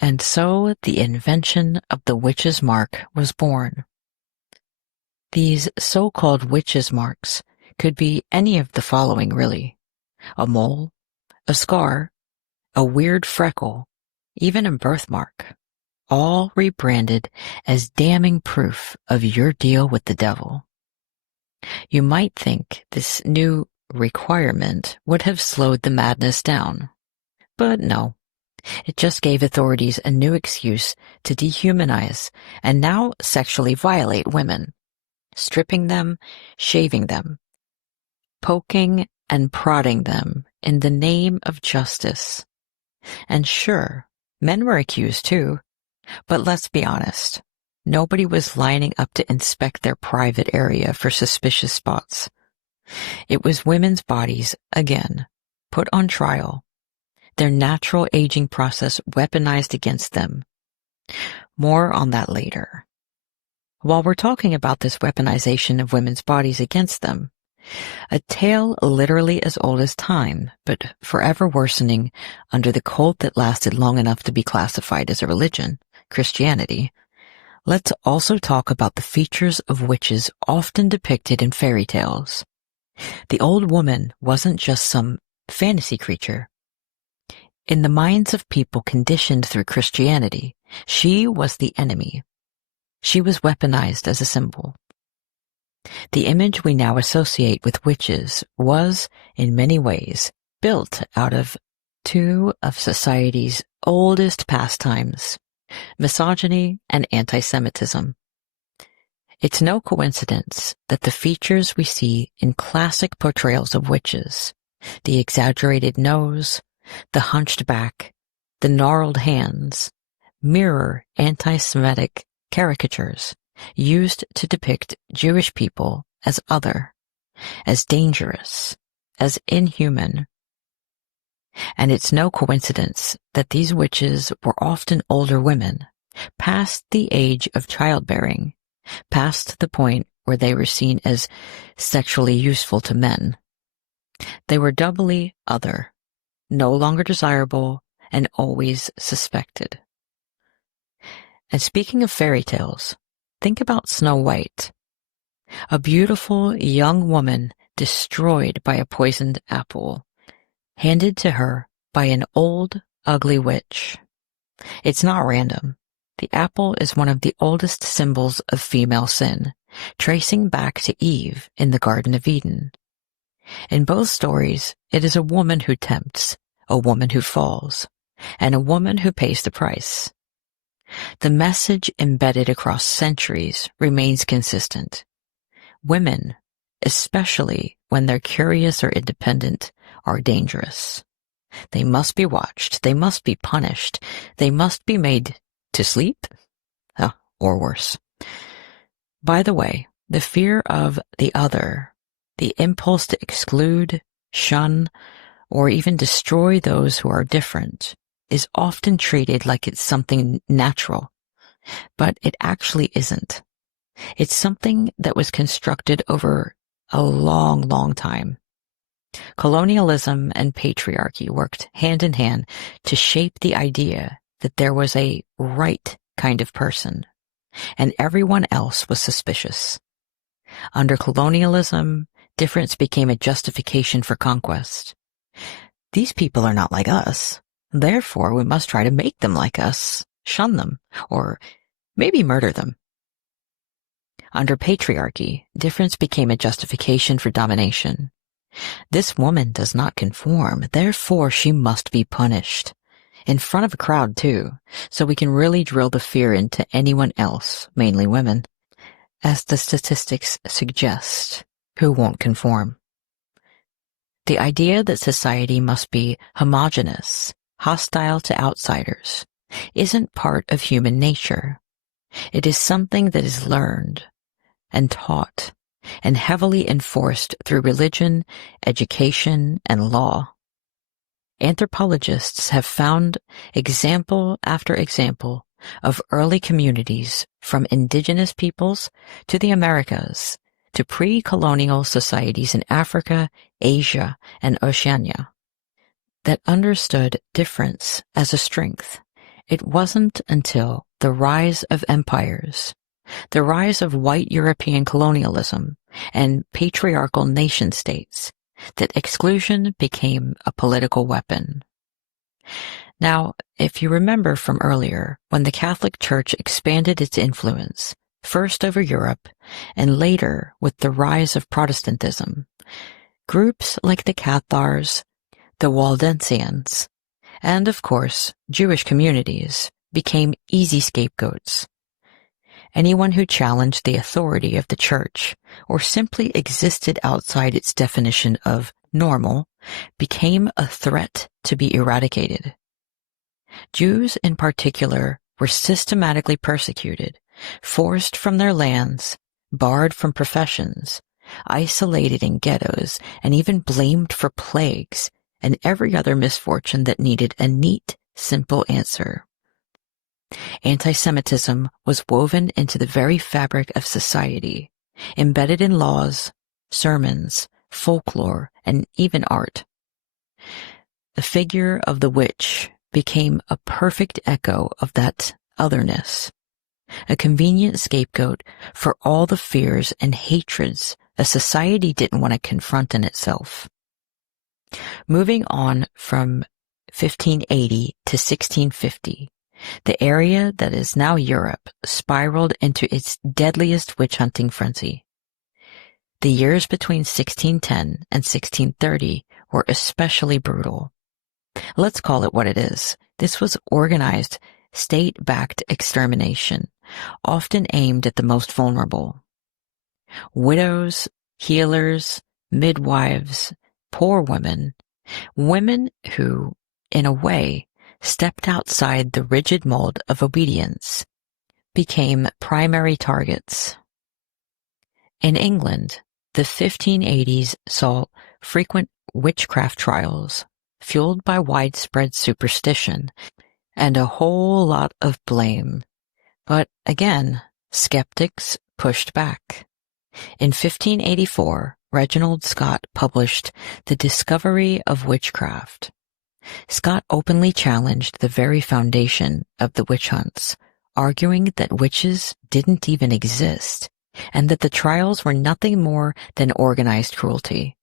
And so the invention of the witch's mark was born. These so-called witch's marks could be any of the following, really: a mole, a scar, a weird freckle, even a birthmark, all rebranded as damning proof of your deal with the devil. You might think this new requirement would have slowed the madness down, but no. It just gave authorities a new excuse to dehumanize and now sexually violate women, stripping them, shaving them, poking and prodding them in the name of justice. And sure, men were accused too, but let's be honest, nobody was lining up to inspect their private area for suspicious spots. It was women's bodies, again, put on trial, their natural aging process weaponized against them. More on that later. While we're talking about this weaponization of women's bodies against them, a tale literally as old as time, but forever worsening under the cult that lasted long enough to be classified as a religion, Christianity, let's also talk about the features of witches often depicted in fairy tales. The old woman wasn't just some fantasy creature. In the minds of people conditioned through Christianity, she was the enemy. She was weaponized as a symbol. The image we now associate with witches was, in many ways, built out of two of society's oldest pastimes, misogyny and anti-Semitism. It's no coincidence that the features we see in classic portrayals of witches, the exaggerated nose, the hunched back, the gnarled hands, mirror anti-Semitic caricatures used to depict Jewish people as other, as dangerous, as inhuman. And it's no coincidence that these witches were often older women, past the age of childbearing, past the point where they were seen as sexually useful to men. They were doubly other, no longer desirable, and always suspected. And speaking of fairy tales, think about Snow White, a beautiful young woman destroyed by a poisoned apple, handed to her by an old, ugly witch. It's not random. The apple is one of the oldest symbols of female sin, tracing back to Eve in the Garden of Eden. In both stories, it is a woman who tempts, a woman who falls, and a woman who pays the price. The message embedded across centuries remains consistent. Women, especially when they're curious or independent, are dangerous. They must be watched, they must be punished, they must be made to sleep, or worse. By the way, the fear of the other, the impulse to exclude, shun, or even destroy those who are different, is often treated like it's something natural, but it actually isn't. It's something that was constructed over a long, long time. Colonialism and patriarchy worked hand in hand to shape the idea that there was a right kind of person, and everyone else was suspicious. Under colonialism, difference became a justification for conquest. These people are not like us, therefore we must try to make them like us, shun them, or maybe murder them. Under patriarchy, difference became a justification for domination. This woman does not conform, therefore she must be punished. In front of a crowd, too, so we can really drill the fear into anyone else, mainly women, as the statistics suggest, who won't conform. The idea that society must be homogeneous, hostile to outsiders, isn't part of human nature. It is something that is learned and taught and heavily enforced through religion, education, and law. Anthropologists have found example after example of early communities from indigenous peoples to the Americas to pre-colonial societies in Africa, Asia, and Oceania that understood difference as a strength. It wasn't until the rise of empires, the rise of white European colonialism and patriarchal nation-states, that exclusion became a political weapon. Now, if you remember from earlier, when the Catholic Church expanded its influence, first over Europe and later with the rise of Protestantism, groups like the Cathars, the Waldensians, and of course, Jewish communities became easy scapegoats. Anyone who challenged the authority of the Church or simply existed outside its definition of normal became a threat to be eradicated. Jews in particular were systematically persecuted, forced from their lands, barred from professions, isolated in ghettos, and even blamed for plagues and every other misfortune that needed a neat, simple answer. Anti-Semitism was woven into the very fabric of society, embedded in laws, sermons, folklore, and even art. The figure of the witch became a perfect echo of that otherness, a convenient scapegoat for all the fears and hatreds a society didn't want to confront in itself. Moving on from 1580 to 1650, the area that is now Europe spiraled into its deadliest witch-hunting frenzy. The years between 1610 and 1630 were especially brutal. Let's call it what it is. This was organized, state-backed extermination, often aimed at the most vulnerable. Widows, healers, midwives, poor women, women who in a way, stepped outside the rigid mold of obedience, became primary targets. In England, the 1580s saw frequent witchcraft trials, fueled by widespread superstition and a whole lot of blame. But again, skeptics pushed back. In 1584, Reginald Scot published The Discovery of Witchcraft. Scot openly challenged the very foundation of the witch hunts, arguing that witches didn't even exist, and that the trials were nothing more than organized cruelty.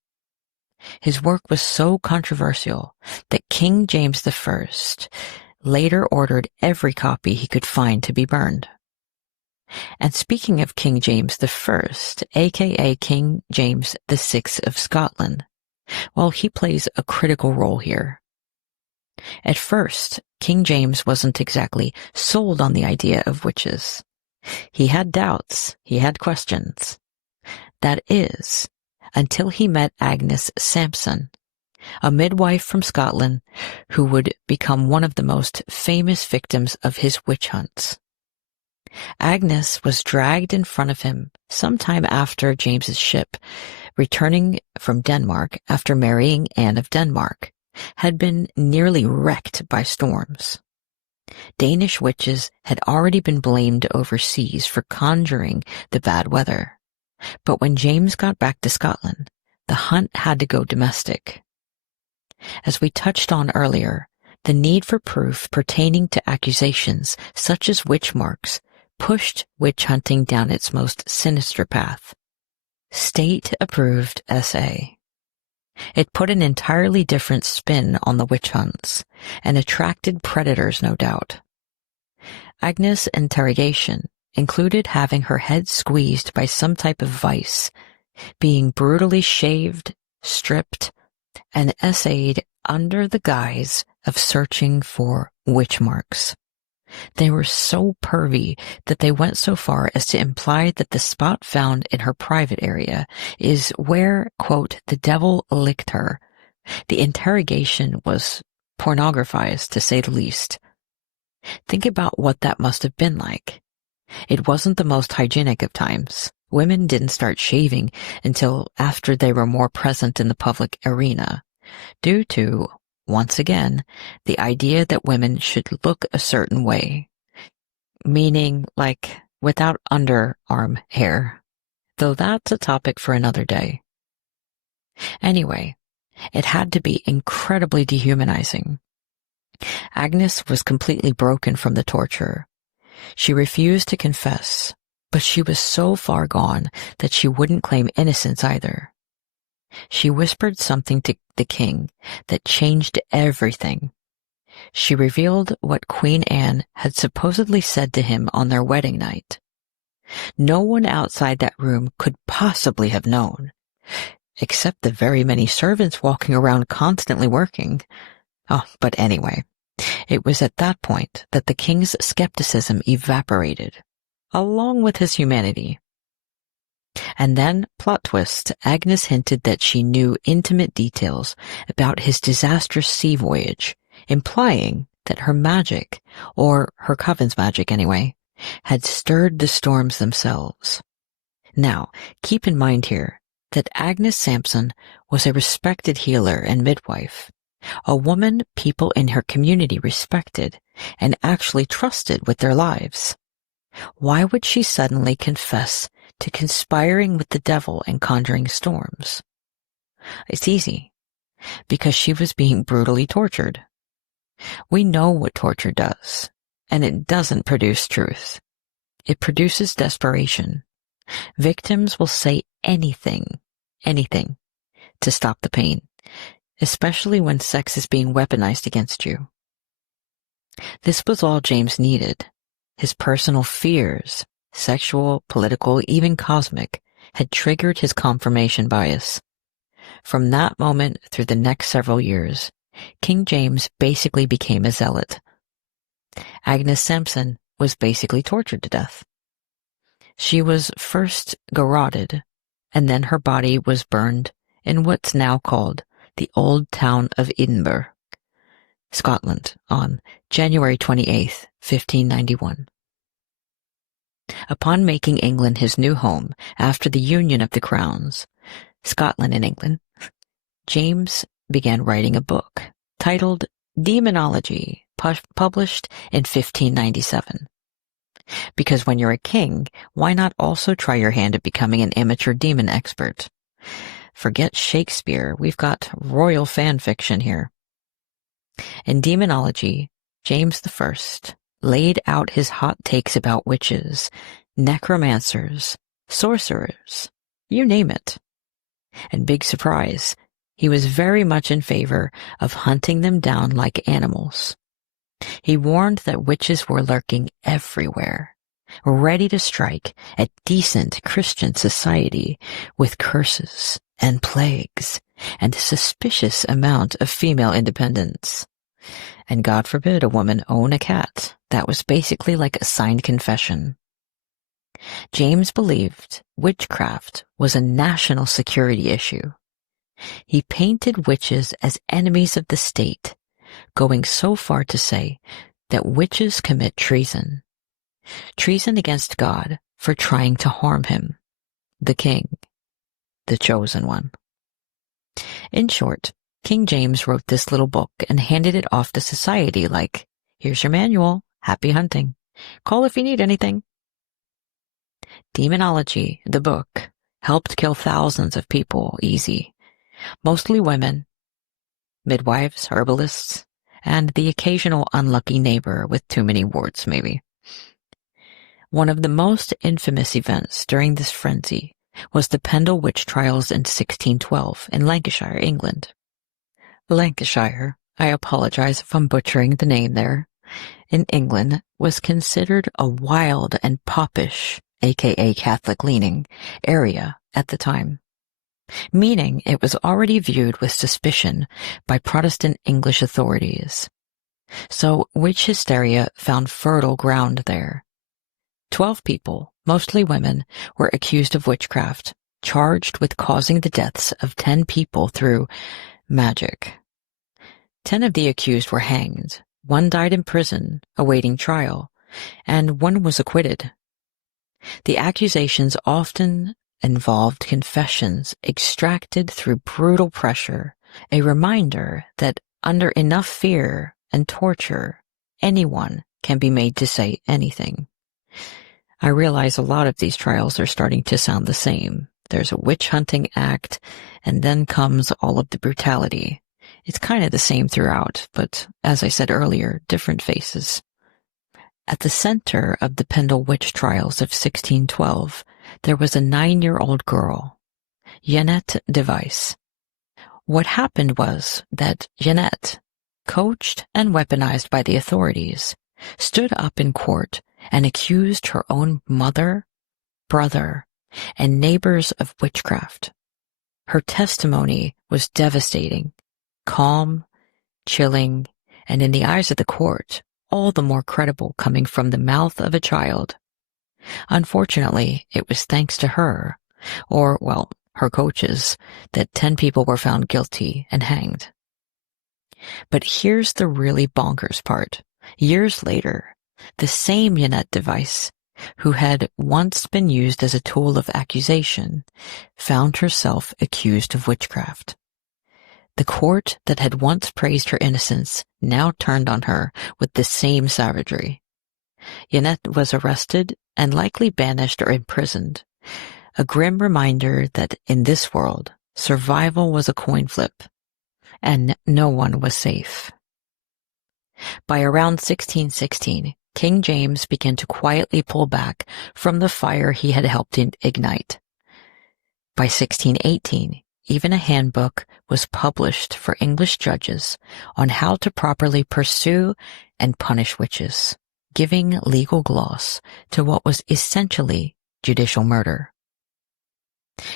His work was so controversial that King James I later ordered every copy he could find to be burned. And speaking of King James I, aka King James VI of Scotland, well, he plays a critical role here. At first, King James wasn't exactly sold on the idea of witches. He had doubts, he had questions. That is, until he met Agnes Sampson, a midwife from Scotland who would become one of the most famous victims of his witch hunts. Agnes was dragged in front of him sometime after James's ship, returning from Denmark after marrying Anne of Denmark, had been nearly wrecked by storms. Danish witches had already been blamed overseas for conjuring the bad weather. But when James got back to Scotland, the hunt had to go domestic. As we touched on earlier, the need for proof pertaining to accusations such as witch marks pushed witch hunting down its most sinister path. State-approved SA. It put an entirely different spin on the witch hunts and attracted predators, no doubt. Agnes' interrogation included having her head squeezed by some type of vice, being brutally shaved, stripped, and essayed under the guise of searching for witch marks. They were so pervy that they went so far as to imply that the spot found in her private area is where, quote, the devil licked her. The interrogation was pornographized, to say the least. Think about what that must have been like. It wasn't the most hygienic of times. Women didn't start shaving until after they were more present in the public arena, due to, once again, the idea that women should look a certain way, meaning like without underarm hair, though that's a topic for another day. Anyway, it had to be incredibly dehumanizing. Agnes was completely broken from the torture. She refused to confess, but she was so far gone that she wouldn't claim innocence either. She whispered something to the king that changed everything. She revealed what Queen Anne had supposedly said to him on their wedding night. No one outside that room could possibly have known, except the very many servants walking around constantly working. Oh, but anyway, it was at that point that the king's skepticism evaporated, along with his humanity. And then, plot twist, Agnes hinted that she knew intimate details about his disastrous sea voyage, implying that her magic, or her coven's magic anyway, had stirred the storms themselves. Now, keep in mind here that Agnes Sampson was a respected healer and midwife, a woman people in her community respected and actually trusted with their lives. Why would she suddenly confess to conspiring with the devil and conjuring storms? It's easy, because she was being brutally tortured. We know what torture does, and it doesn't produce truth. It produces desperation. Victims will say anything, to stop the pain, especially when sex is being weaponized against you. This was all James needed. His personal fears, sexual, political, even cosmic, had triggered his confirmation bias. From that moment through the next several years, King James basically became a zealot. Agnes Sampson was basically tortured to death. She was first garroted, and then her body was burned in what's now called the Old Town of Edinburgh. Scotland, on January 28, 1591. Upon making England his new home after the union of the crowns, Scotland and England, James began writing a book titled Demonology, published in 1597. Because when you're a king, why not also try your hand at becoming an amateur demon expert? Forget Shakespeare, we've got royal fan fiction here. In Demonology, James I laid out his hot takes about witches, necromancers, sorcerers, you name it. And big surprise, he was very much in favor of hunting them down like animals. He warned that witches were lurking everywhere, ready to strike at decent Christian society with curses and plagues and a suspicious amount of female independence. And God forbid a woman own a cat. That was basically like a signed confession. James believed witchcraft was a national security issue. He painted witches as enemies of the state, going so far to say that witches commit treason. Treason against God for trying to harm him, the king, the chosen one. In short, King James wrote this little book and handed it off to society like, here's your manual, happy hunting. Call if you need anything. Demonology, the book, helped kill thousands of people easy, mostly women, midwives, herbalists, and the occasional unlucky neighbor with too many warts, maybe. One of the most infamous events during this frenzy was the Pendle witch trials in 1612 in Lancashire, England. Lancashire, I apologize if I'm butchering the name there, in England was considered a wild and popish, aka Catholic-leaning, area at the time, meaning it was already viewed with suspicion by Protestant English authorities. So witch hysteria found fertile ground there. 12 people, mostly women, were accused of witchcraft, charged with causing the deaths of 10 people through magic. 10 of the accused were hanged, 1 died in prison, awaiting trial, and 1 was acquitted. The accusations often involved confessions extracted through brutal pressure, a reminder that under enough fear and torture, anyone can be made to say anything. I realize a lot of these trials are starting to sound the same. There's a witch hunting act, and then comes all of the brutality. It's kind of the same throughout, but as I said earlier, different faces. At the center of the Pendle witch trials of 1612, there was a 9-year-old girl, Jeannette de Valais. What happened was that Jeannette, coached and weaponized by the authorities, stood up in court and accused her own mother, brother, and neighbors of witchcraft. Her testimony was devastating, calm, chilling, and in the eyes of the court, all the more credible coming from the mouth of a child. Unfortunately, it was thanks to her, or, well, her coaches, that 10 people were found guilty and hanged. But here's the really bonkers part. Years later, the same Jeannette de Valais, who had once been used as a tool of accusation, found herself accused of witchcraft. The court that had once praised her innocence now turned on her with the same savagery. Jeannette was arrested and likely banished or imprisoned, a grim reminder that in this world, survival was a coin flip, and no one was safe. By around 1616, King James began to quietly pull back from the fire he had helped ignite. By 1618, even a handbook was published for English judges on how to properly pursue and punish witches, giving legal gloss to what was essentially judicial murder.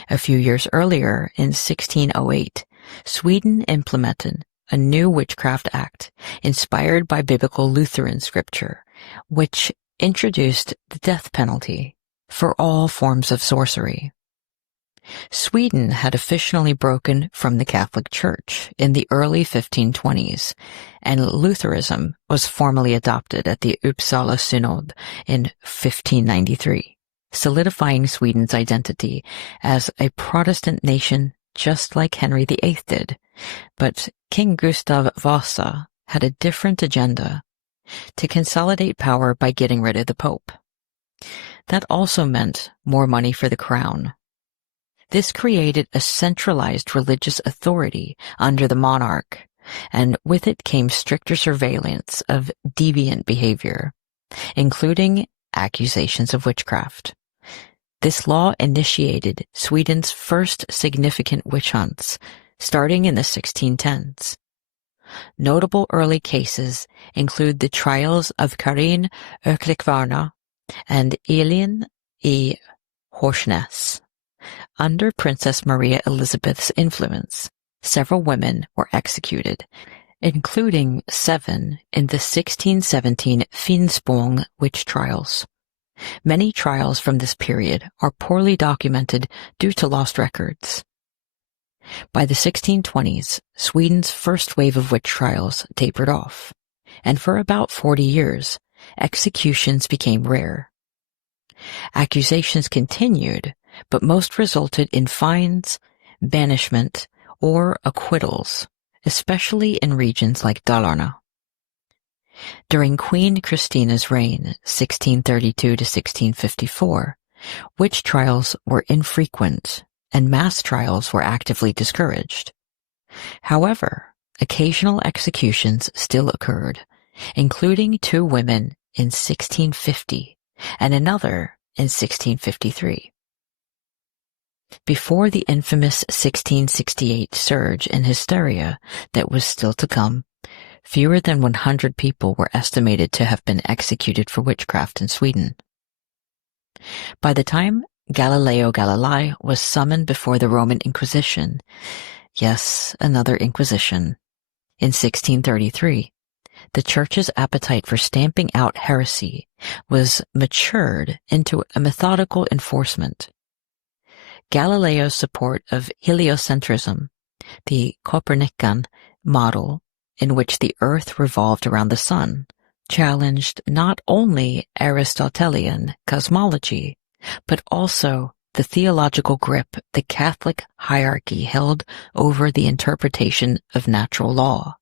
A few years earlier, in 1608, Sweden implemented a new witchcraft act inspired by biblical Lutheran scripture, which introduced the death penalty for all forms of sorcery. Sweden had officially broken from the Catholic Church in the early 1520s, and Lutheranism was formally adopted at the Uppsala Synod in 1593, solidifying Sweden's identity as a Protestant nation just like Henry VIII did. But King Gustav Vasa had a different agenda: to consolidate power by getting rid of the Pope. That also meant more money for the crown. This created a centralized religious authority under the monarch, and with it came stricter surveillance of deviant behavior, including accusations of witchcraft. This law initiated Sweden's first significant witch hunts, starting in the 1610s. Notable early cases include the trials of Karin Öklikvarna and Elin I Horsnäs. Under Princess Maria Elizabeth's influence, several women were executed, including 7 in the 1617 Finspång witch trials. Many trials from this period are poorly documented due to lost records. By the 1620s, Sweden's first wave of witch trials tapered off, and for about 40 years, executions became rare. Accusations continued, but most resulted in fines, banishment, or acquittals, especially in regions like Dalarna. During Queen Christina's reign, 1632 to 1654, witch trials were infrequent and mass trials were actively discouraged. However, occasional executions still occurred, including 2 women in 1650 and another in 1653. Before the infamous 1668 surge in hysteria that was still to come, fewer than 100 people were estimated to have been executed for witchcraft in Sweden. By the time Galileo Galilei was summoned before the Roman Inquisition, yes, another Inquisition, in 1633, the Church's appetite for stamping out heresy was matured into a methodical enforcement. Galileo's support of heliocentrism, the Copernican model in which the Earth revolved around the Sun, challenged not only Aristotelian cosmology, but also the theological grip the Catholic hierarchy held over the interpretation of natural law.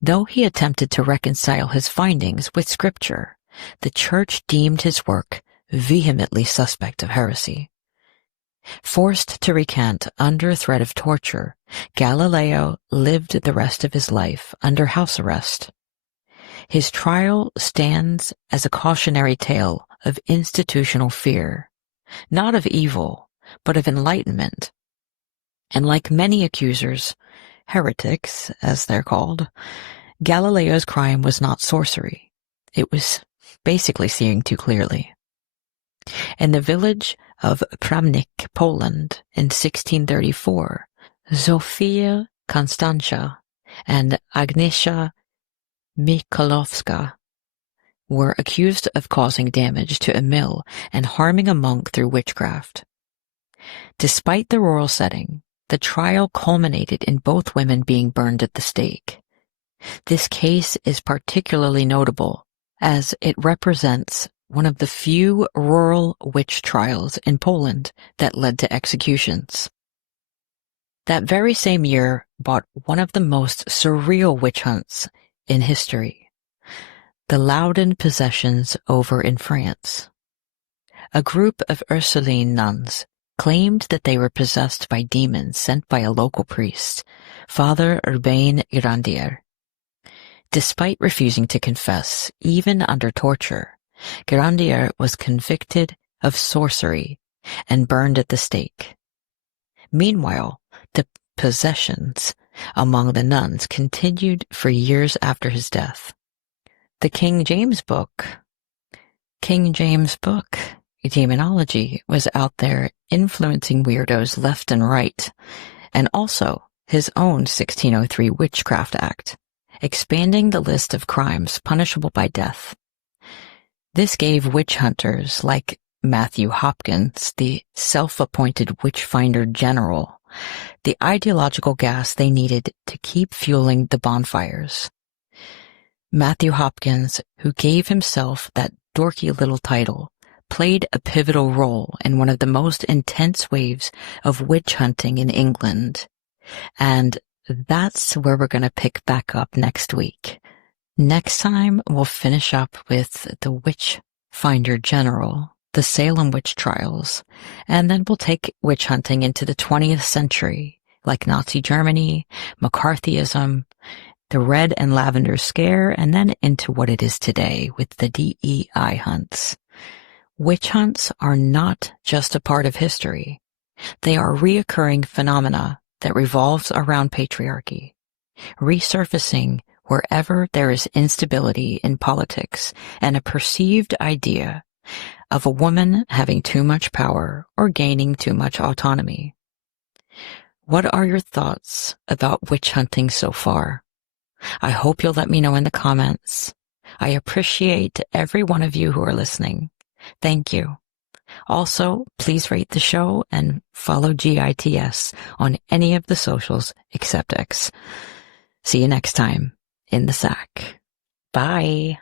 Though he attempted to reconcile his findings with Scripture, the Church deemed his work vehemently suspect of heresy. Forced to recant under threat of torture, Galileo lived the rest of his life under house arrest. His trial stands as a cautionary tale of institutional fear, not of evil, but of enlightenment. And like many accusers, heretics, as they're called, Galileo's crime was not sorcery. It was basically seeing too clearly. In the village of Pramnik, Poland, in 1634, Zofia Konstantia and Agnieszka Mikołowska were accused of causing damage to a mill and harming a monk through witchcraft. Despite the rural setting, the trial culminated in both women being burned at the stake. This case is particularly notable as it represents one of the few rural witch trials in Poland that led to executions. That very same year brought one of the most surreal witch hunts in history, the Loudun possessions over in France. A group of Ursuline nuns claimed that they were possessed by demons sent by a local priest, Father Urbain Grandier. Despite refusing to confess, even under torture, Grandier was convicted of sorcery and burned at the stake. Meanwhile, the possessions among the nuns continued for years after his death. The King James Book, demonology, was out there influencing weirdos left and right, and also his own 1603 Witchcraft Act, expanding the list of crimes punishable by death. This gave witch hunters like Matthew Hopkins, the self-appointed witch-finder general, the ideological gas they needed to keep fueling the bonfires. Matthew Hopkins, who gave himself that dorky little title, played a pivotal role in one of the most intense waves of witch hunting in England. And that's where we're going to pick back up next week. Next time, we'll finish up with the witch finder general, the Salem witch trials, and then we'll take witch hunting into the 20th century, like Nazi Germany, McCarthyism, the Red and Lavender Scare, and then into what it is today with the DEI hunts. Witch hunts are not just a part of history. They are reoccurring phenomena that revolves around patriarchy, resurfacing wherever there is instability in politics and a perceived idea of a woman having too much power or gaining too much autonomy. What are your thoughts about witch hunting so far? I hope you'll let me know in the comments. I appreciate every one of you who are listening. Thank you. Also, please rate the show and follow GITS on any of the socials except X. See you next time in the sack. Bye.